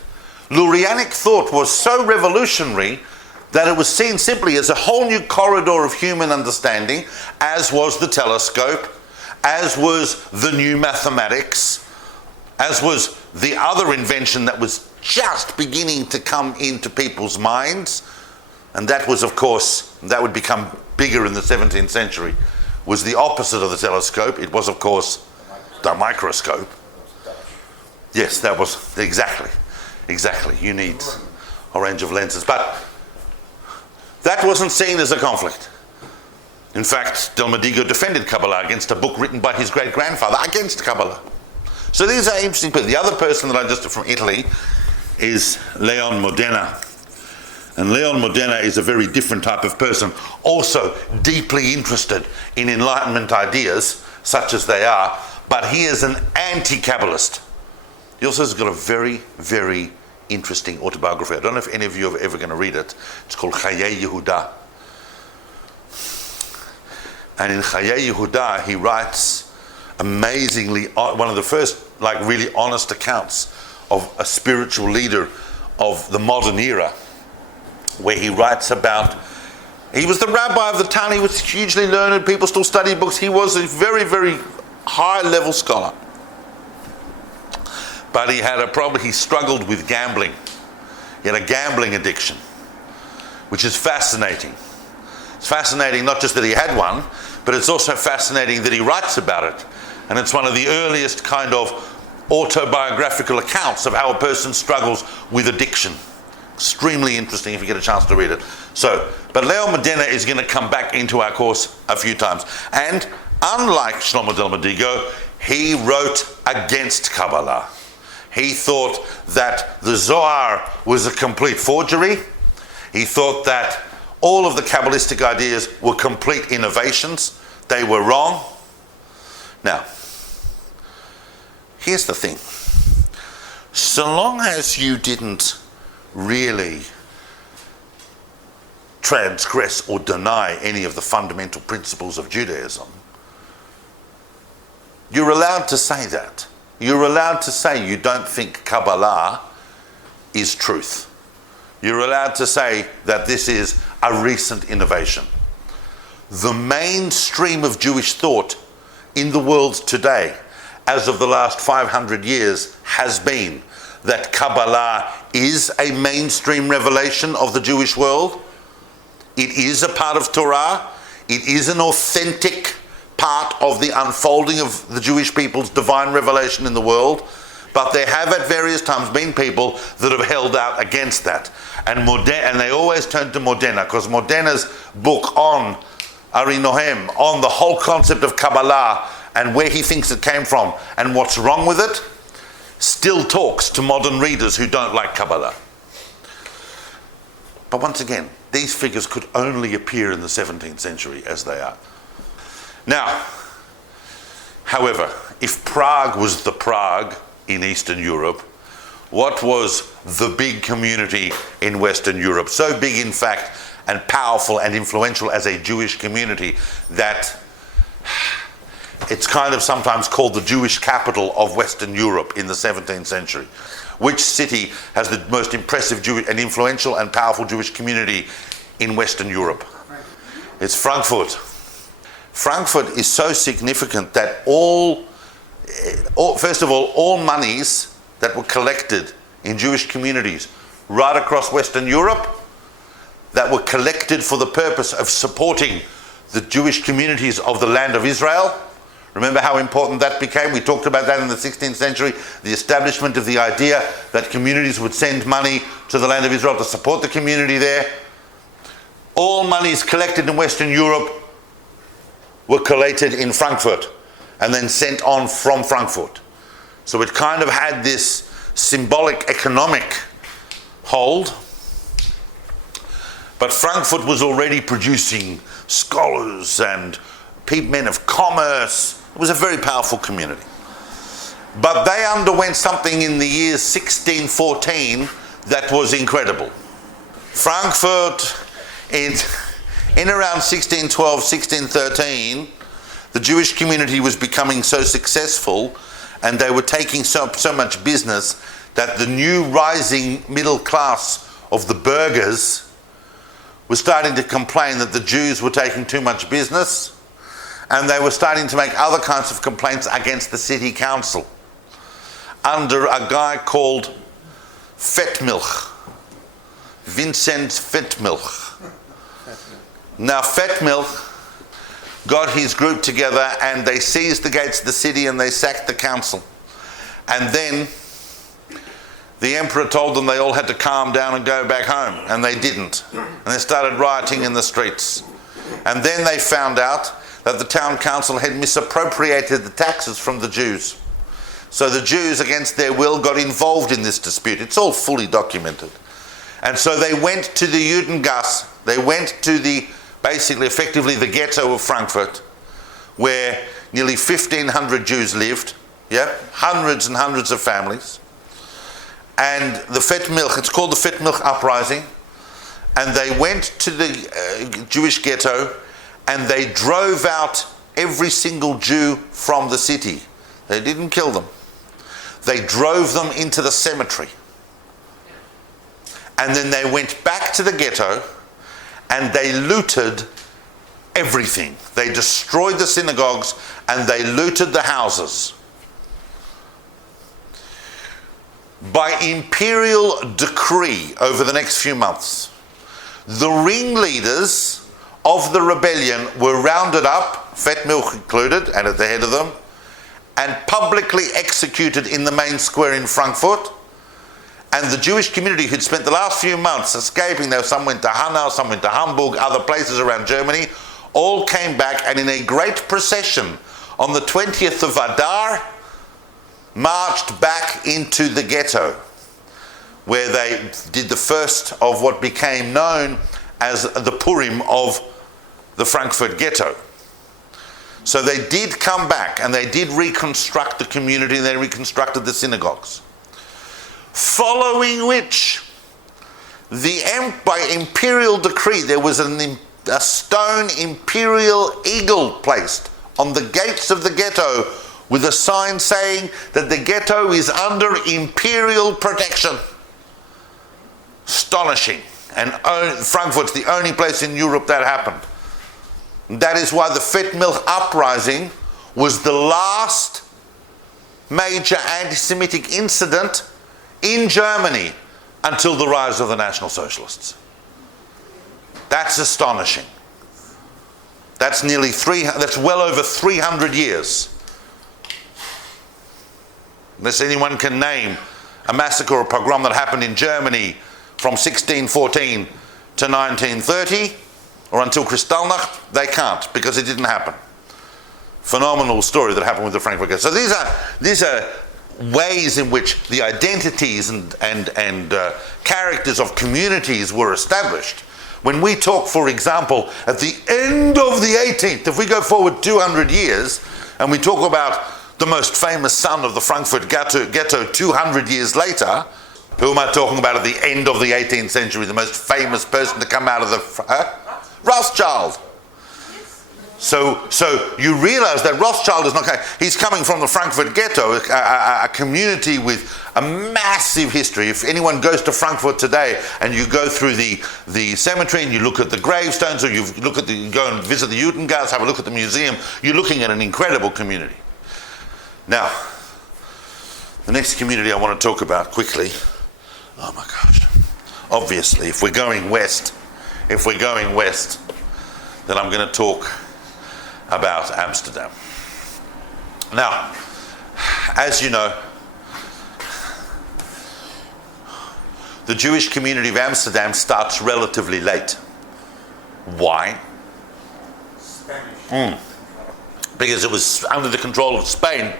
Lorianic thought was so revolutionary that it was seen simply as a whole new corridor of human understanding, as was the telescope, as was the new mathematics, as was the other invention that was just beginning to come into people's minds. And that was, of course, that would become bigger in the 17th century, was the opposite of the telescope. It was, of course, the microscope. Yes, that was, exactly. You need a range of lenses. But that wasn't seen as a conflict. In fact, del Mdico defended Kabbalah against a book written by his great-grandfather against Kabbalah. So these are interesting people. The other person that I just from Italy is Leon Modena. And Leon Modena is a very different type of person, also deeply interested in Enlightenment ideas, such as they are, but he is an anti-Kabbalist. He also has got a very, very interesting autobiography. I don't know if any of you are ever going to read it. It's called Chayei Yehuda. And in Chayei Yehuda, he writes amazingly, one of the first really honest accounts of a spiritual leader of the modern era, where he writes about, he was the rabbi of the town, he was hugely learned, people still study books, he was a very, very high level scholar. But he had a problem, he struggled with gambling. He had a gambling addiction, which is fascinating. It's fascinating not just that he had one, but it's also fascinating that he writes about it. And it's one of the earliest kind of autobiographical accounts of how a person struggles with addiction. Extremely interesting if you get a chance to read it. But Leo Medina is going to come back into our course a few times. And unlike Shlomo del Mdico, he wrote against Kabbalah. He thought that the Zohar was a complete forgery. He thought that all of the Kabbalistic ideas were complete innovations. They were wrong. Now, here's the thing. So long as you didn't really transgress or deny any of the fundamental principles of Judaism, you're allowed to say that. You're allowed to say you don't think Kabbalah is truth. You're allowed to say that this is a recent innovation. The mainstream of Jewish thought in the world today, as of the last 500 years, has been that Kabbalah is a mainstream revelation of the Jewish world. It is a part of Torah. It is an authentic part of the unfolding of the Jewish people's divine revelation in the world. But there have at various times been people that have held out against that. And they always turn to Modena, because Modena's book on Ari Nohem, on the whole concept of Kabbalah and where he thinks it came from and what's wrong with it, still talks to modern readers who don't like Kabbalah. But once again, these figures could only appear in the 17th century as they are. Now, however, if Prague was the Prague in Eastern Europe, what was the big community in Western Europe? So big, in fact, and powerful and influential as a Jewish community that it's kind of sometimes called the Jewish capital of Western Europe in the 17th century. Which city has the most impressive Jewish and influential and powerful Jewish community in Western Europe? It's Frankfurt. Frankfurt is so significant that first of all monies that were collected in Jewish communities right across Western Europe, that were collected for the purpose of supporting the Jewish communities of the land of Israel. Remember how important that became? We talked about that in the 16th century, the establishment of the idea that communities would send money to the land of Israel to support the community there. All monies collected in Western Europe were collated in Frankfurt and then sent on from Frankfurt. So it kind of had this symbolic economic hold. But Frankfurt was already producing scholars and men of commerce. It was a very powerful community. But they underwent something in the year 1614 that was incredible. Frankfurt, in around 1612, 1613, the Jewish community was becoming so successful and they were taking so much business that the new rising middle class of the burghers was starting to complain that the Jews were taking too much business, and they were starting to make other kinds of complaints against the city council under a guy called Fettmilch, Vincent Fettmilch. Now Fettmilch got his group together and they seized the gates of the city and they sacked the council. And then the emperor told them they all had to calm down and go back home, and they didn't. And they started rioting in the streets. And then they found out that the town council had misappropriated the taxes from the Jews. So the Jews, against their will, got involved in this dispute. It's all fully documented. And so they went to the Judengasse. They went to effectively the ghetto of Frankfurt, where Nearly 1,500 Jews lived, yeah, hundreds and hundreds of families. And the Fet Milch, it's called the Fet Milch Uprising, and they went to the Jewish ghetto and they drove out every single Jew from the city. They didn't kill them. They drove them into the cemetery. And then they went back to the ghetto and they looted everything. They destroyed the synagogues and they looted the houses. By imperial decree over the next few months, the ringleaders of the rebellion were rounded up, Fet Milch included, and at the head of them, and publicly executed in the main square in Frankfurt. And the Jewish community who'd spent the last few months escaping, there some went to Hanau, some went to Hamburg, other places around Germany, all came back and in a great procession on the 20th of Adar marched back into the ghetto, where they did the first of what became known as the Purim of the Frankfurt ghetto. So they did come back and they did reconstruct the community and they reconstructed the synagogues. Following which, by imperial decree, there was a stone imperial eagle placed on the gates of the ghetto with a sign saying that the ghetto is under imperial protection. Astonishing. And Frankfurt's the only place in Europe that happened. That is why the Fet Milch Uprising was the last major anti-Semitic incident in Germany until the rise of the National Socialists. That's astonishing. That's that's well over 300 years. Unless anyone can name a massacre or pogrom that happened in Germany from 1614 to 1930 or until Kristallnacht, they can't, because it didn't happen. Phenomenal story that happened with the Frankfurt Ghetto. So these are ways in which the identities and characters of communities were established. When we talk, for example, at the end of the 18th, if we go forward 200 years, and we talk about the most famous son of the Frankfurt Ghetto 200 years later, who am I talking about at the end of the 18th century, the most famous person to come out of the... Rothschild. So you realize that Rothschild is not... He's coming from the Frankfurt Ghetto, a community with a massive history. If anyone goes to Frankfurt today and you go through the cemetery and you look at the gravestones, or you go and visit the Judengas, have a look at the museum, you're looking at an incredible community. Now, the next community I want to talk about quickly, oh my gosh, obviously, if we're going west, then I'm going to talk about Amsterdam. Now, as you know, the Jewish community of Amsterdam starts relatively late. Why? Spanish. Because it was under the control of Spain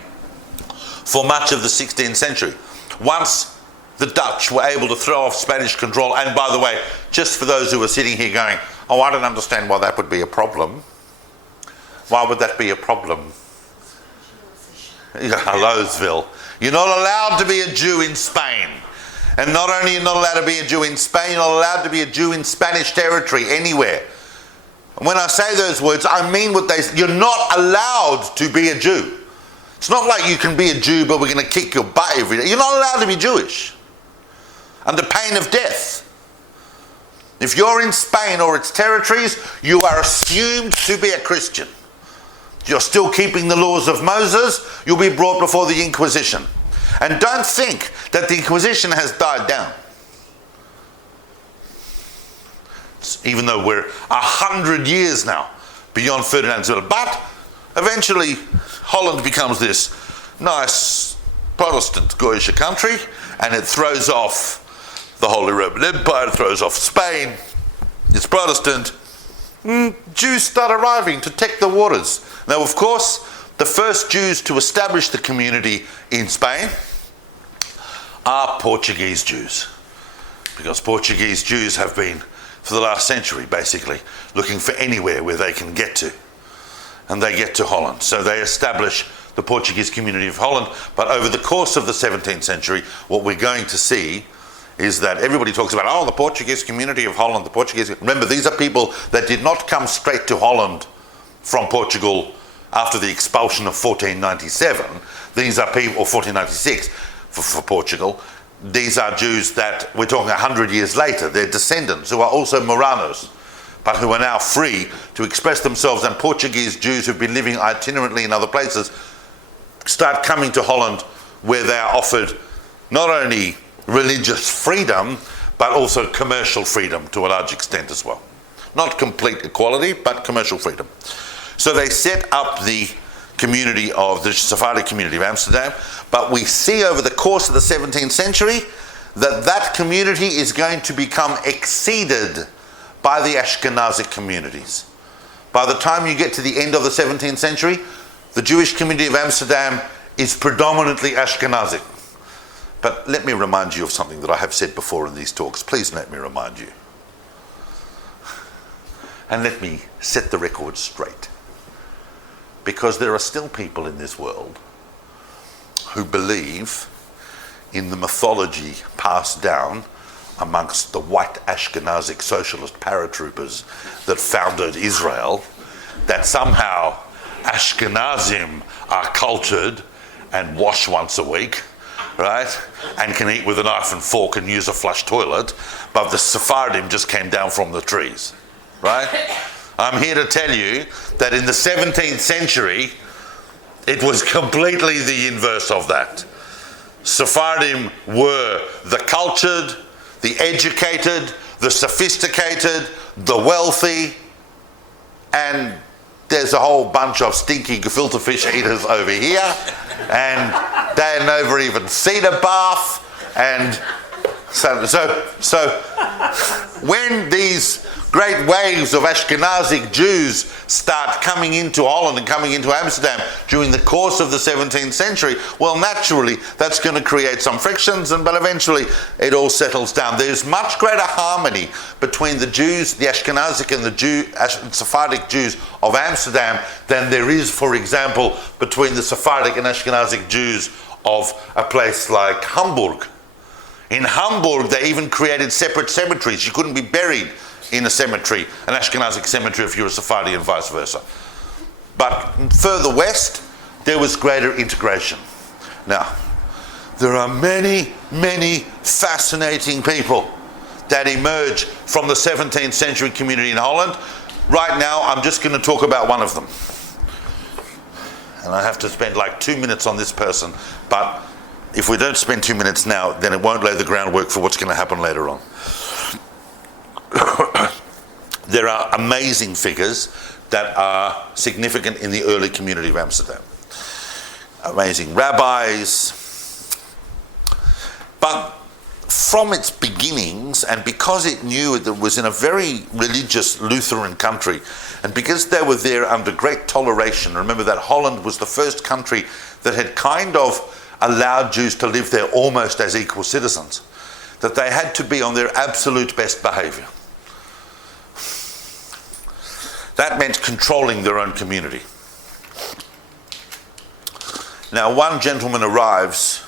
for much of the 16th century. Once the Dutch were able to throw off Spanish control, and by the way, just for those who are sitting here going, oh, I don't understand why that would be a problem. Why would that be a problem? Hallowsville. You're not allowed to be a Jew in Spain. And not only are you not allowed to be a Jew in Spain, you're not allowed to be a Jew in Spanish territory anywhere. And when I say those words, I mean what they say. You're not allowed to be a Jew. It's not like you can be a Jew, but we're going to kick your butt every day. You're not allowed to be Jewish. Under pain of death. If you're in Spain or its territories, you are assumed to be a Christian. You're still keeping the laws of Moses, you'll be brought before the Inquisition. And don't think that the Inquisition has died down. Even though we're 100 years now beyond Ferdinand's will. But eventually Holland becomes this nice Protestant Goyish country, and it throws off the Holy Roman Empire, it throws off Spain, it's Protestant. Jews start arriving to take the waters. Now, of course, the first Jews to establish the community in Spain are Portuguese Jews. Because Portuguese Jews have been, for the last century, basically, looking for anywhere where they can get to. and they get to Holland. So they establish the Portuguese community of Holland. But over the course of the 17th century, what we're going to see is that everybody talks about, oh, the Portuguese community of Holland, the Portuguese. Remember, these are people that did not come straight to Holland from Portugal after the expulsion of 1497. These are people, or 1496 for Portugal. These are Jews that we're talking 100 years later. They're descendants who are also Moranos, but who are now free to express themselves. And Portuguese Jews who've been living itinerantly in other places start coming to Holland, where they are offered not only religious freedom, but also commercial freedom to a large extent as well. Not complete equality, but commercial freedom. So they set up the community of the Sephardic community of Amsterdam, but we see over the course of the 17th century that that community is going to become exceeded by the Ashkenazic communities. By the time you get to the end of the 17th century, the Jewish community of Amsterdam is predominantly Ashkenazic. But let me remind you of something that I have said before in these talks. Please let me remind you. And let me set the record straight. Because there are still people in this world who believe in the mythology passed down amongst the white Ashkenazic socialist paratroopers that founded Israel, that somehow Ashkenazim are cultured and wash once a week, right? And can eat with a knife and fork and use a flush toilet, but the Sephardim just came down from the trees, right? I'm here to tell you that in the 17th century, it was completely the inverse of that. Sephardim were the cultured, the educated, the sophisticated, the wealthy, and there's a whole bunch of stinky gefilte fish eaters over here, and they never even seen a bath. And so when these great waves of Ashkenazic Jews start coming into Holland and coming into Amsterdam during the course of the 17th century, well, naturally, that's going to create some frictions, but eventually it all settles down. There's much greater harmony between the Jews, the Ashkenazic and the Sephardic Jews of Amsterdam than there is, for example, between the Sephardic and Ashkenazic Jews of a place like Hamburg. In Hamburg, they even created separate cemeteries. You couldn't be buried in a cemetery, an Ashkenazic cemetery, if you're a Sephardi, and vice versa. But further west, there was greater integration. Now, there are many, many fascinating people that emerge from the 17th century community in Holland. Right now, I'm just going to talk about one of them. And I have to spend like 2 minutes on this person, but if we don't spend 2 minutes now, then it won't lay the groundwork for what's going to happen later on. There are amazing figures that are significant in the early community of Amsterdam. Amazing rabbis. But from its beginnings, and because it knew that it was in a very religious Lutheran country, and because they were there under great toleration, remember that Holland was the first country that had kind of allowed Jews to live there almost as equal citizens, that they had to be on their absolute best behavior. That meant controlling their own community. Now, one gentleman arrives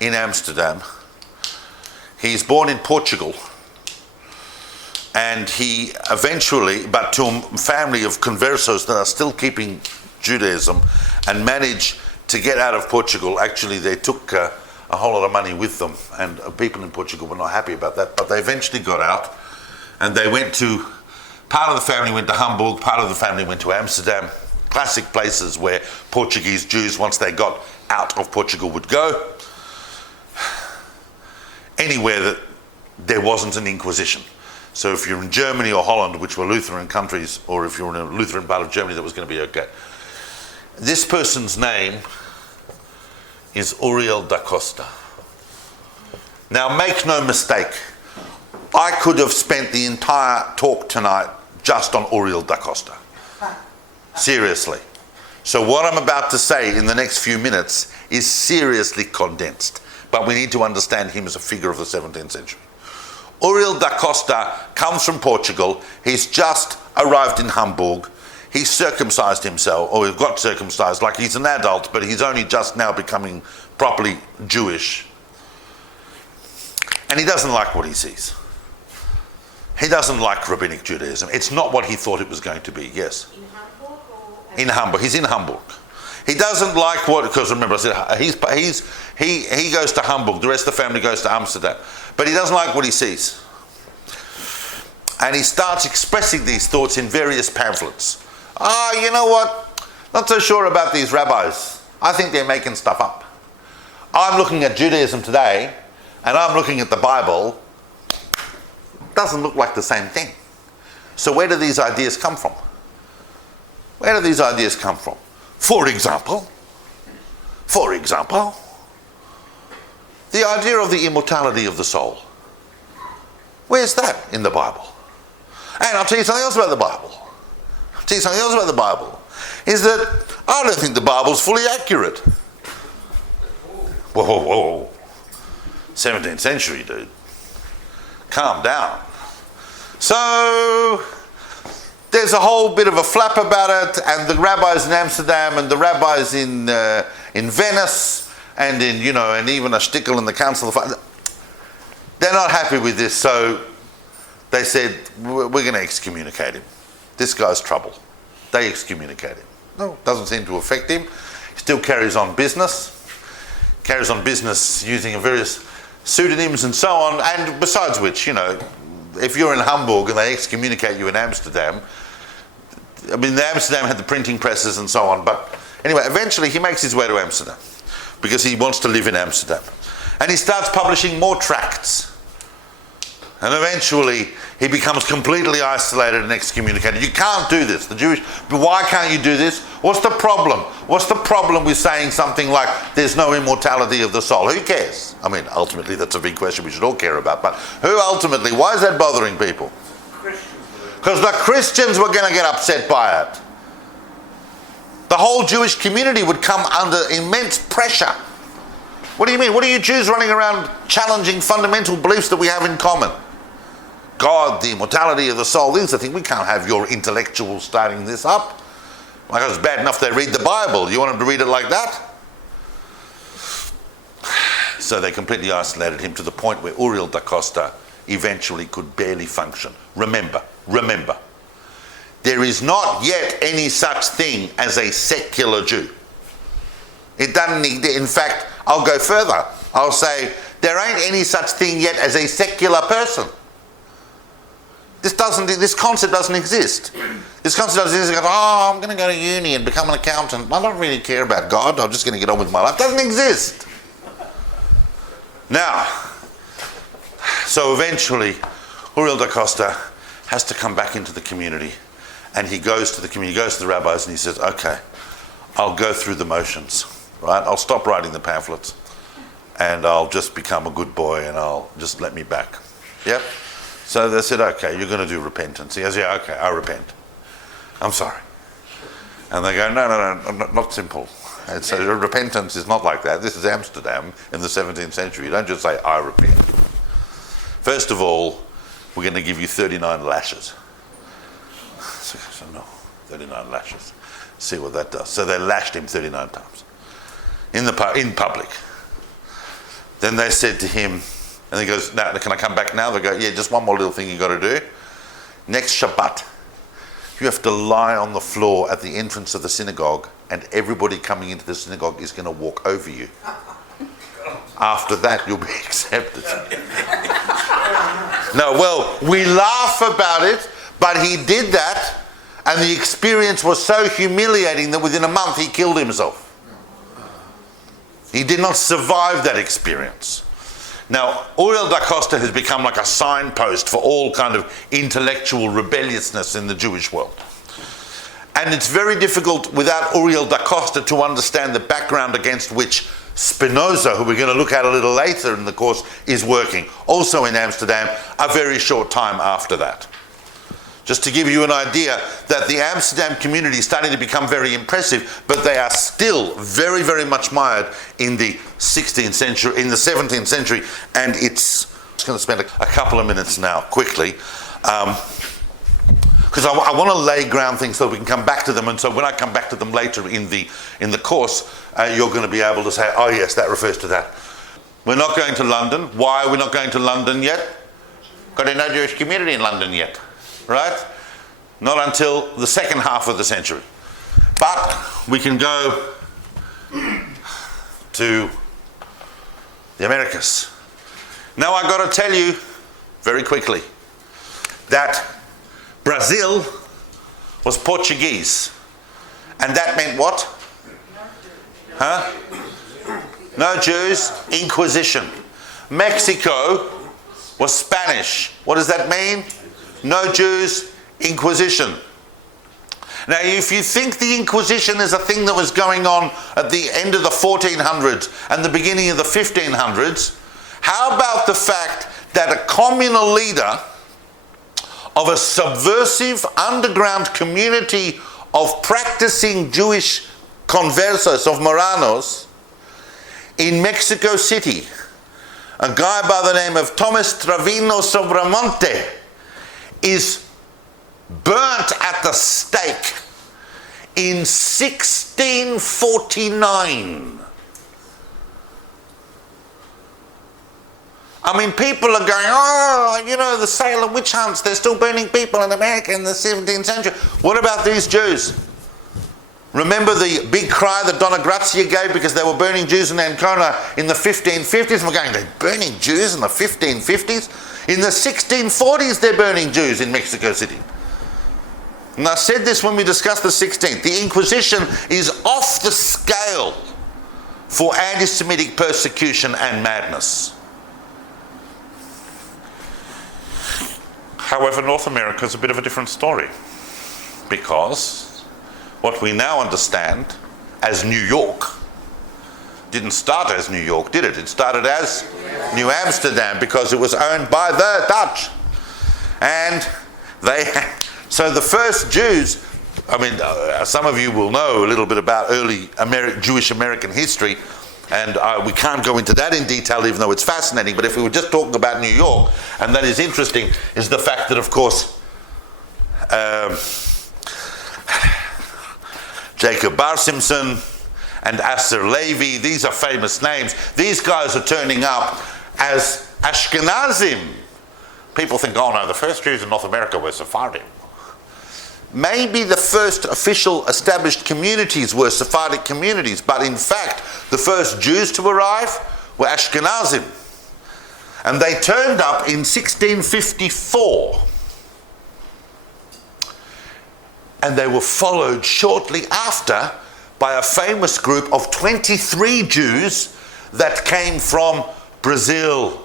in Amsterdam. He's born in Portugal, and he eventually, but to a family of conversos that are still keeping Judaism, and managed to get out of Portugal. Actually, they took a whole lot of money with them, and people in Portugal were not happy about that, but they eventually got out, and they went to, part of the family went to Hamburg, part of the family went to Amsterdam, classic places where Portuguese Jews, once they got out of Portugal, would go. Anywhere that there wasn't an Inquisition. So if you're in Germany or Holland, which were Lutheran countries, or if you're in a Lutheran part of Germany, that was going to be okay. This person's name is Uriel da Costa. Now, make no mistake, I could have spent the entire talk tonight just on Uriel da Costa. Seriously. So what I'm about to say in the next few minutes is seriously condensed, but we need to understand him as a figure of the 17th century. Uriel da Costa comes from Portugal. He's just arrived in Hamburg. He's circumcised himself, or he got circumcised, like he's an adult, but he's only just now becoming properly Jewish. And he doesn't like what he sees. He doesn't like Rabbinic Judaism. It's not what he thought it was going to be, yes. In Hamburg or? In Hamburg. He's in Hamburg. He doesn't like what, because remember I said, he goes to Hamburg, the rest of the family goes to Amsterdam. But he doesn't like what he sees. And he starts expressing these thoughts in various pamphlets. You know what? Not so sure about these rabbis. I think they're making stuff up. I'm looking at Judaism today, and I'm looking at the Bible. Doesn't look like the same thing. So where do these ideas come from? Where do these ideas come from? For example, the idea of the immortality of the soul. Where's that in the Bible? And I'll tell you something else about the Bible. Is that I don't think the Bible's fully accurate. Whoa. 17th century, dude. Calm down. So there's a whole bit of a flap about it, and the rabbis in Amsterdam and the rabbis in Venice and and even a shtickle in the Council of, they're not happy with this, so they said, we're going to excommunicate him. This guy's trouble. They excommunicate him. No, doesn't seem to affect him. He still carries on business using various pseudonyms and so on, and besides which, if you're in Hamburg and they excommunicate you in Amsterdam, I mean, Amsterdam had the printing presses and so on, but anyway, eventually he makes his way to Amsterdam because he wants to live in Amsterdam. And he starts publishing more tracts. And eventually he becomes completely isolated and excommunicated. You can't do this. But why can't you do this? What's the problem? What's the problem with saying something like there's no immortality of the soul? Who cares? I mean, ultimately that's a big question we should all care about. But why is that bothering people? Because the Christians were going to get upset by it. The whole Jewish community would come under immense pressure. What do you mean? What are you Jews running around challenging fundamental beliefs that we have in common? God, the immortality of the soul, these are things. We can't have your intellectuals starting this up. Like, it's bad enough they read the Bible. You want them to read it like that? So they completely isolated him to the point where Uriel da Costa eventually could barely function. Remember, there is not yet any such thing as a secular Jew. It doesn't need, in fact, I'll go further. I'll say there ain't any such thing yet as a secular person. This concept doesn't exist. This concept doesn't exist. I'm going to go to uni and become an accountant. I don't really care about God. I'm just going to get on with my life. It doesn't exist. Now, so eventually, Uriel da Costa has to come back into the community, and he goes to the community, he goes to the rabbis, and he says, okay, I'll go through the motions, right? I'll stop writing the pamphlets, and I'll just become a good boy, and I'll just let me back. Yep. So they said, okay, you're going to do repentance. He goes, yeah, okay, I repent. I'm sorry. And they go, no, not simple. And so repentance is not like that. This is Amsterdam in the 17th century. You don't just say, I repent. First of all, we're going to give you 39 lashes. So no, 39 lashes. See what that does. So they lashed him 39 times in public. Then they said to him, and he goes, now, can I come back now? They go, yeah, just one more little thing you got to do. Next Shabbat, you have to lie on the floor at the entrance of the synagogue, and everybody coming into the synagogue is going to walk over you. After that, you'll be accepted. No, well, we laugh about it, but he did that, and the experience was so humiliating that within a month he killed himself. He did not survive that experience. Now, Uriel da Costa has become like a signpost for all kind of intellectual rebelliousness in the Jewish world. And it's very difficult without Uriel da Costa to understand the background against which Spinoza, who we're going to look at a little later in the course, is working. Also in Amsterdam, a very short time after that. Just to give you an idea that the Amsterdam community is starting to become very impressive, but they are still very, very much mired in the 16th century, in the 17th century, and I'm just going to spend a couple of minutes now, quickly, because I want to lay ground things so we can come back to them. And so when I come back to them later in the course, you're going to be able to say, oh yes, that refers to that. We're not going to London. Why are we not going to London yet? Got no Jewish community in London yet, right? Not until the second half of the century. But we can go to the Americas. Now I've got to tell you very quickly that Brazil was Portuguese. And that meant what? Huh? No Jews, Inquisition. Mexico was Spanish. What does that mean? No Jews, Inquisition. Now, if you think the Inquisition is a thing that was going on at the end of the 1400s and the beginning of the 1500s, how about the fact that a communal leader of a subversive underground community of practicing Jewish conversos, of Moranos, in Mexico City, a guy by the name of Thomas Trevino Sobramonte, is burnt at the stake in 1649. I mean, people are going, oh, you know, the Salem witch hunts, they're still burning people in America in the 17th century. What about these Jews? Remember the big cry that Donna Grazia gave because they were burning Jews in Ancona in the 1550s? And we're going, they're burning Jews in the 1550s? In the 1640s, they're burning Jews in Mexico City. And I said this when we discussed the 16th. The Inquisition is off the scale for anti-Semitic persecution and madness. However, North America is a bit of a different story, because what we now understand as New York didn't start as New York, did it? It started as New Amsterdam, because it was owned by the Dutch. And so the first Jews, I mean, some of you will know a little bit about early Jewish American history, and we can't go into that in detail, even though it's fascinating. But if we were just talking about New York, and that is interesting, is the fact that, of course, Jacob Bar Simpson and Asser Levi, these are famous names. These guys are turning up as Ashkenazim. People think, oh no, the first Jews in North America were Sephardim. Maybe the first official established communities were Sephardic communities, but in fact, the first Jews to arrive were Ashkenazim. And they turned up in 1654. And they were followed shortly after by a famous group of 23 Jews that came from Brazil,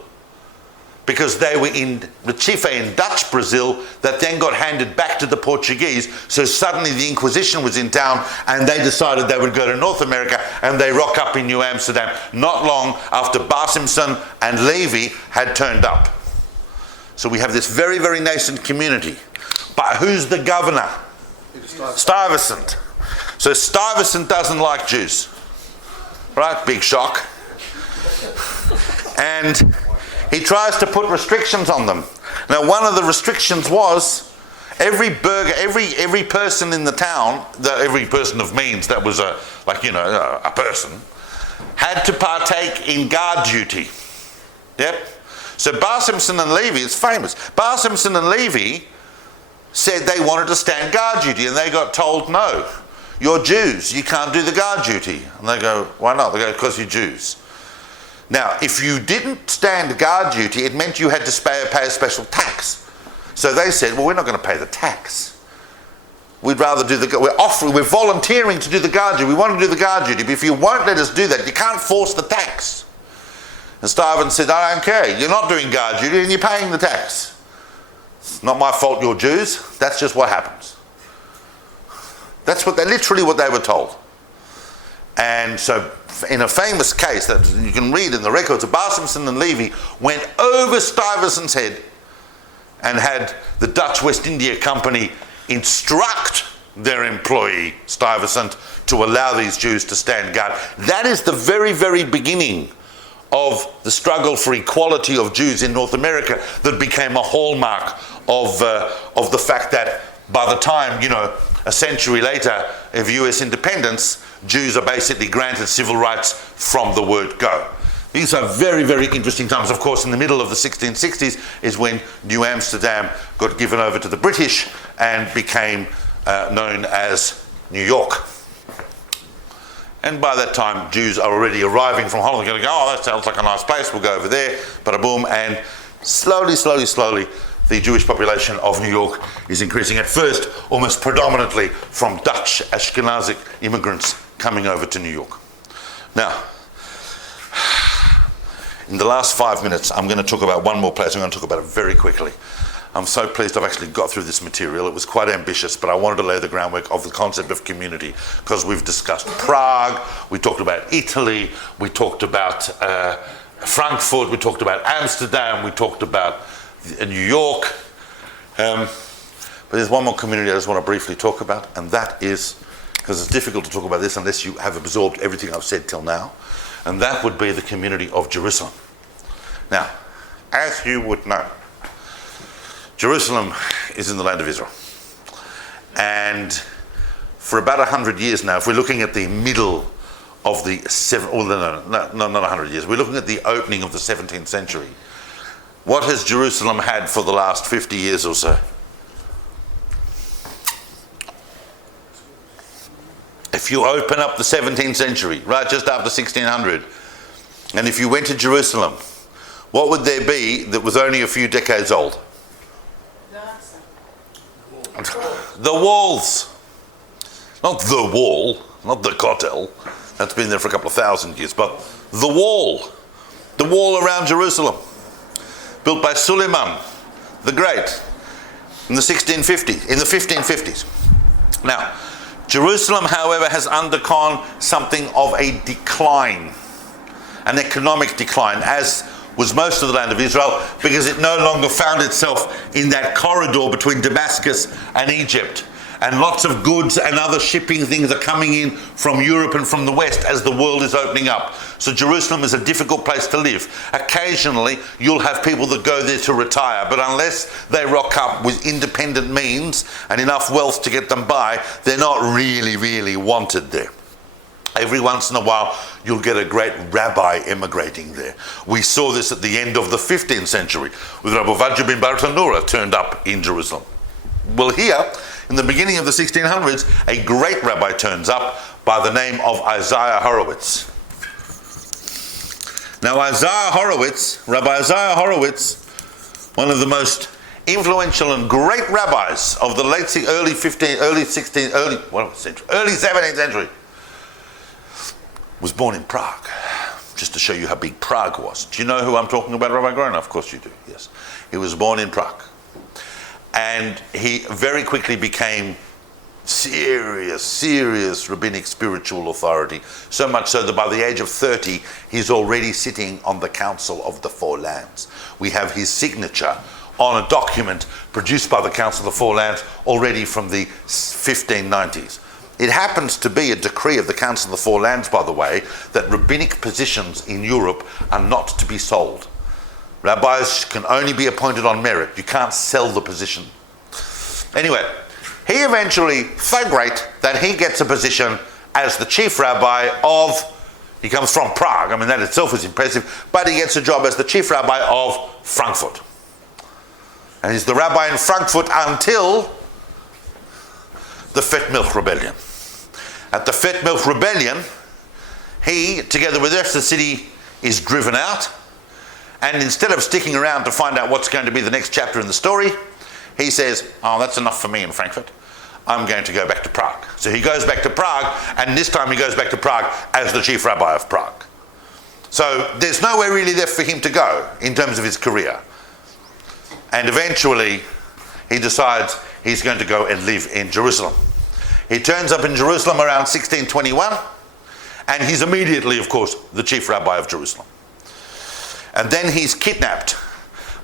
because they were in Recife in Dutch Brazil that then got handed back to the Portuguese. So suddenly the Inquisition was in town and they decided they would go to North America, and they rock up in New Amsterdam not long after Bar Simpson and Levi had turned up. So we have this very, very nascent community. But who's the governor? Stuyvesant. So Stuyvesant doesn't like Jews. Right? Big shock. And he tries to put restrictions on them. Now, one of the restrictions was every person in the town, every person of means that was a person, had to partake in guard duty. Yep. So Bar Simpson and Levi is famous. Bar Simpson and Levi said they wanted to stand guard duty, and they got told, no, you're Jews, you can't do the guard duty. And they go, why not? They go, because you're Jews. Now, if you didn't stand guard duty, it meant you had to pay a special tax. So they said, well, we're not going to pay the tax. We'd rather do we're volunteering to do the guard duty. We want to do the guard duty, but if you won't let us do that, you can't force the tax. And Stuyvesant said, I don't care. You're not doing guard duty and you're paying the tax. It's not my fault you're Jews. That's just what happens. That's literally what they were told. And so, in a famous case that you can read in the records, Bar Simpson and Levi went over Stuyvesant's head and had the Dutch West India Company instruct their employee, Stuyvesant, to allow these Jews to stand guard. That is the very, very beginning of the struggle for equality of Jews in North America that became a hallmark of the fact that by the time, a century later of US independence, Jews are basically granted civil rights from the word go. These are very, very interesting times. Of course, in the middle of the 1660s is when New Amsterdam got given over to the British and became known as New York. And by that time, Jews are already arriving from Holland. They're going to go, oh, that sounds like a nice place. We'll go over there, bada boom. And slowly, the Jewish population of New York is increasing. At first, almost predominantly from Dutch Ashkenazic immigrants coming over to New York. Now, in the last 5 minutes, I'm going to talk about one more place. I'm going to talk about it very quickly. I'm so pleased I've actually got through this material. It was quite ambitious, but I wanted to lay the groundwork of the concept of community, because we've discussed Prague, we talked about Italy, we talked about Frankfurt, we talked about Amsterdam, we talked about New York. But there's one more community I just want to briefly talk about, and that is, because it's difficult to talk about this unless you have absorbed everything I've said till now, and that would be the community of Jerusalem. Now, as you would know, Jerusalem is in the land of Israel. And for about 100 years now, if we're looking at the middle of the not 100 years, we're looking at the opening of the 17th century. What has Jerusalem had for the last 50 years or so? If you open up the 17th century, right just after 1600, and if you went to Jerusalem, what would there be that was only a few decades old? The walls. Not the wall, not the kotel. That's been there for a couple of thousand years, but the wall. The wall around Jerusalem. Built by Salomon the Great in the 1550s. Now, Jerusalem, however, has undergone something of a decline, an economic decline, as was most of the land of Israel, because it no longer found itself in that corridor between Damascus and Egypt. And lots of goods and other shipping things are coming in from Europe and from the West as the world is opening up. So Jerusalem is a difficult place to live. Occasionally, you'll have people that go there to retire, but unless they rock up with independent means and enough wealth to get them by, they're not really wanted there. Every once in a while, you'll get a great rabbi emigrating there. We saw this at the end of the 15th century, with Rabbi Vajja ben Bartanura turned up in Jerusalem. Well, here, in the beginning of the 1600s, a great rabbi turns up by the name of Isaiah Horowitz. Now, Rabbi Isaiah Horowitz, one of the most influential and great rabbis of the early 17th century, was born in Prague, just to show you how big Prague was. Do you know who I'm talking about, Rabbi Groner? Of course you do, yes. He was born in Prague. And he very quickly became serious rabbinic spiritual authority, so much so that by the age of 30, he's already sitting on the Council of the Four Lands. We have his signature on a document produced by the Council of the Four Lands already from the 1590s. It happens to be a decree of the Council of the Four Lands, by the way, that rabbinic positions in Europe are not to be sold. Rabbis can only be appointed on merit. You can't sell the position. Anyway, he eventually, so great that he gets a position as the chief rabbi of, he comes from Prague, I mean that itself is impressive, but he gets a job as the chief rabbi of Frankfurt. And he's the rabbi in Frankfurt until the Fat Milk Rebellion. At the Fat Milk Rebellion, he, together with the rest of the city, is driven out. And instead of sticking around to find out what's going to be the next chapter in the story, he says, oh, that's enough for me in Frankfurt. I'm going to go back to Prague. So he goes back to Prague, and this time he goes back to Prague as the chief rabbi of Prague. So there's nowhere really left for him to go in terms of his career. And eventually, he decides he's going to go and live in Jerusalem. He turns up in Jerusalem around 1621, and he's immediately, of course, the chief rabbi of Jerusalem. And then he's kidnapped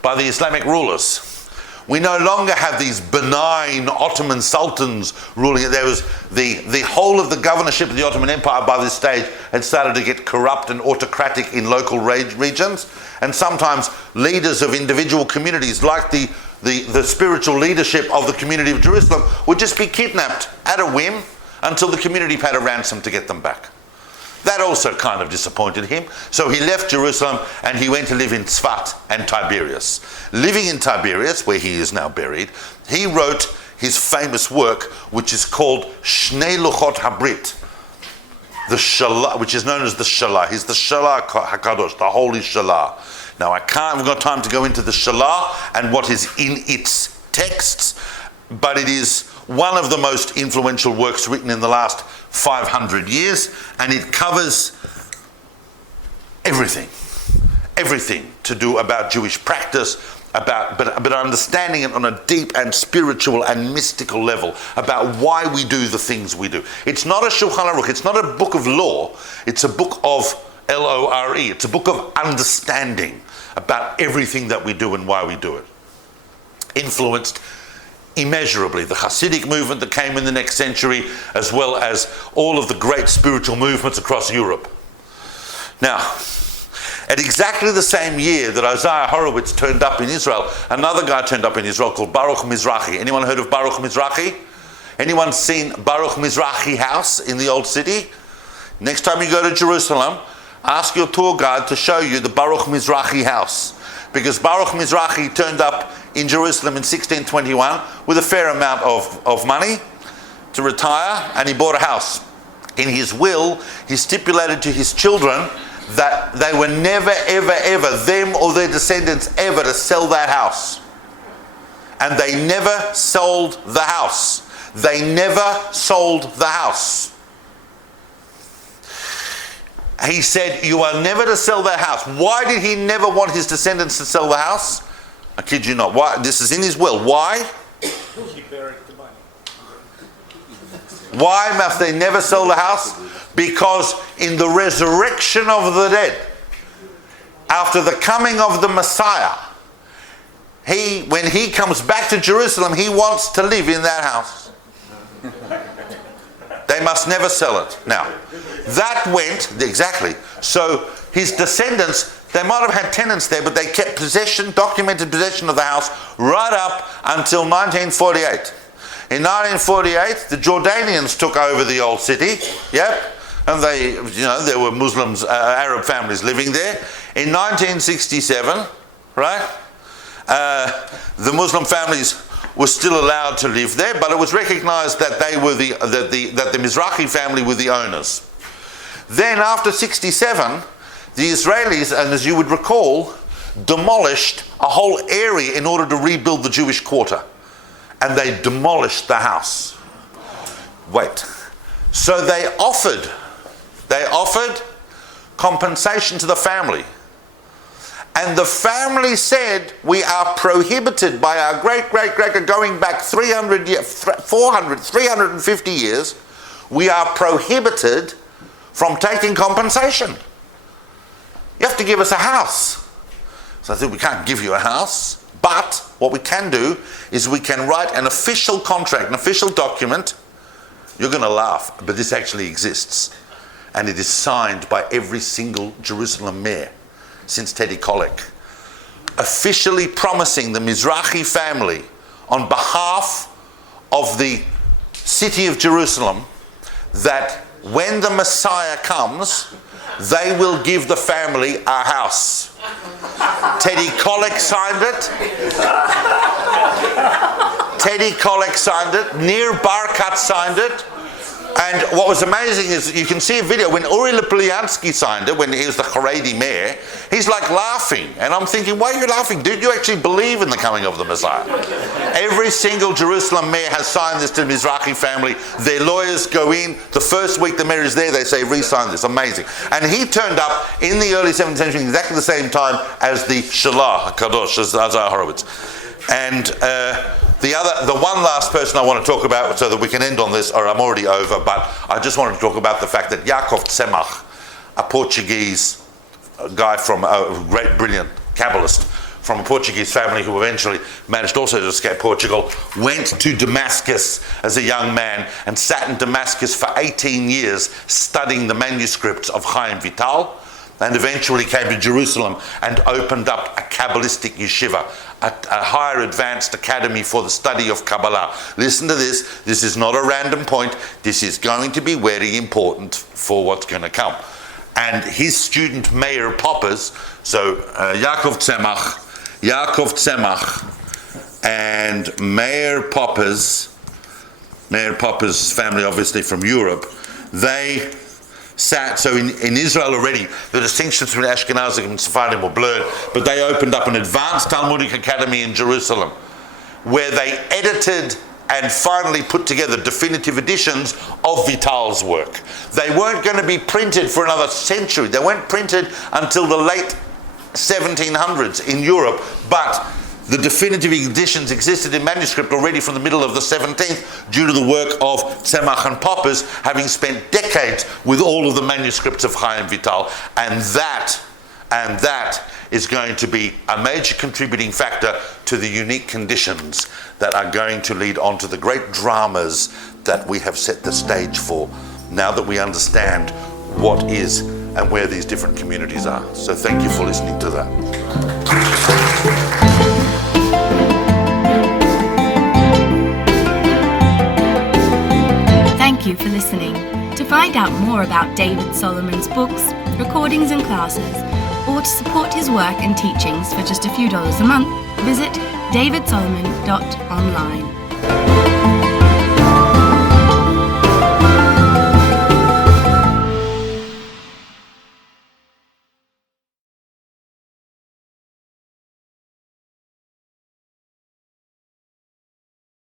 by the Islamic rulers. We no longer have these benign Ottoman sultans ruling. There was the whole of the governorship of the Ottoman Empire by this stage had started to get corrupt and autocratic in local regions. And sometimes leaders of individual communities, like the the spiritual leadership of the community of Jerusalem would just be kidnapped at a whim until the community paid a ransom to get them back. That also kind of disappointed him. So he left Jerusalem and he went to live in Tzfat and Tiberias. Living in Tiberias, where he is now buried, he wrote his famous work, which is called Shnei Luchot Habrit, the Shalah, which is known as the Shalah. He's the Shalah HaKadosh, the Holy Shalah. Now I've got time to go into the Shalah and what is in its texts, but it is one of the most influential works written in the last 500 years, and it covers everything to do about Jewish practice, but understanding it on a deep and spiritual and mystical level about why we do the things we do. It's not a Shulchan Aruch, it's not a book of law, it's a book of Lore, it's a book of understanding about everything that we do and why we do it. Influenced immeasurably the Hasidic movement that came in the next century, as well as all of the great spiritual movements across Europe. Now, at exactly the same year that Isaiah Horowitz turned up in Israel, another guy turned up in Israel called Baruch Mizrahi. Anyone heard of Baruch Mizrahi? Anyone seen Baruch Mizrahi house in the old city? Next time you go to Jerusalem, ask your tour guide to show you the Baruch Mizrahi house. Because Baruch Mizrahi turned up in Jerusalem in 1621 with a fair amount of money to retire, and he bought a house. In his will, he stipulated to his children that they were never, ever, ever, them or their descendants, ever to sell that house. And they never sold the house. They never sold the house. He said, you are never to sell that house. Why did he never want his descendants to sell the house? I kid you not. Why? This is in his will. Why? He buried the money. Why must they never sell the house? Because in the resurrection of the dead, after the coming of the Messiah, when he comes back to Jerusalem, he wants to live in that house. They must never sell it. Now, that went, exactly. So his descendants, they might have had tenants there, but they kept documented possession of the house right up until 1948. In 1948, the Jordanians took over the old city. Yep. And there were Muslims, Arab families living there. In 1967, right, the Muslim families were still allowed to live there, but it was recognized that they were that the Mizrahi family were the owners. Then after 67, the Israelis, and as you would recall, demolished a whole area in order to rebuild the Jewish quarter. And they demolished the house. Wait. So they offered compensation to the family. And the family said, we are prohibited by our great going back 350 years, we are prohibited from taking compensation. You have to give us a house. So I said, we can't give you a house, but what we can do is we can write an official contract, an official document. You're going to laugh, but this actually exists. And it is signed by every single Jerusalem mayor since Teddy Kollek, officially promising the Mizrahi family on behalf of the city of Jerusalem that when the Messiah comes, they will give the family a house. Teddy Kollek signed it. Teddy Kollek signed it. Nir Barkat signed it. And what was amazing is you can see a video when Uri Lipoliansky signed it, when he was the Haredi mayor, he's like laughing. And I'm thinking, why are you laughing? Did you actually believe in the coming of the Messiah? Every single Jerusalem mayor has signed this to the Mizrahi family. Their lawyers go in. The first week the mayor is there, they say, re-sign this. Amazing. And he turned up in the early 17th century exactly the same time as the Shalah HaKadosh, as Isaiah Horowitz. And the one last person I want to talk about, so that we can end on this, or I'm already over, but I just wanted to talk about the fact that Yaakov Tzemach, a Portuguese guy from a great, brilliant Kabbalist from a Portuguese family who eventually managed also to escape Portugal, went to Damascus as a young man and sat in Damascus for 18 years studying the manuscripts of Chaim Vital, and eventually came to Jerusalem and opened up a Kabbalistic yeshiva, a higher advanced academy for the study of Kabbalah. Listen to this. This is not a random point. This is going to be very important for what's going to come. And his student Meir Poppers, so Yaakov Tzemach and Meir Poppers family, obviously from Europe, they sat, so in Israel already, the distinctions between Ashkenazi and Sephardim were blurred, but they opened up an advanced Talmudic academy in Jerusalem, where they edited and finally put together definitive editions of Vital's work. They weren't going to be printed for another century. They weren't printed until the late 1700s in Europe, but the definitive editions existed in manuscript already from the middle of the 17th due to the work of Tzemach and Poppers, having spent decades with all of the manuscripts of Chaim Vital. And that is going to be a major contributing factor to the unique conditions that are going to lead on to the great dramas that we have set the stage for, now that we understand what is and where these different communities are. So thank you for listening to that. Thank you for listening. To find out more about David Solomon's books, recordings and classes, or to support his work and teachings for just a few dollars a month, visit davidsolomon.online.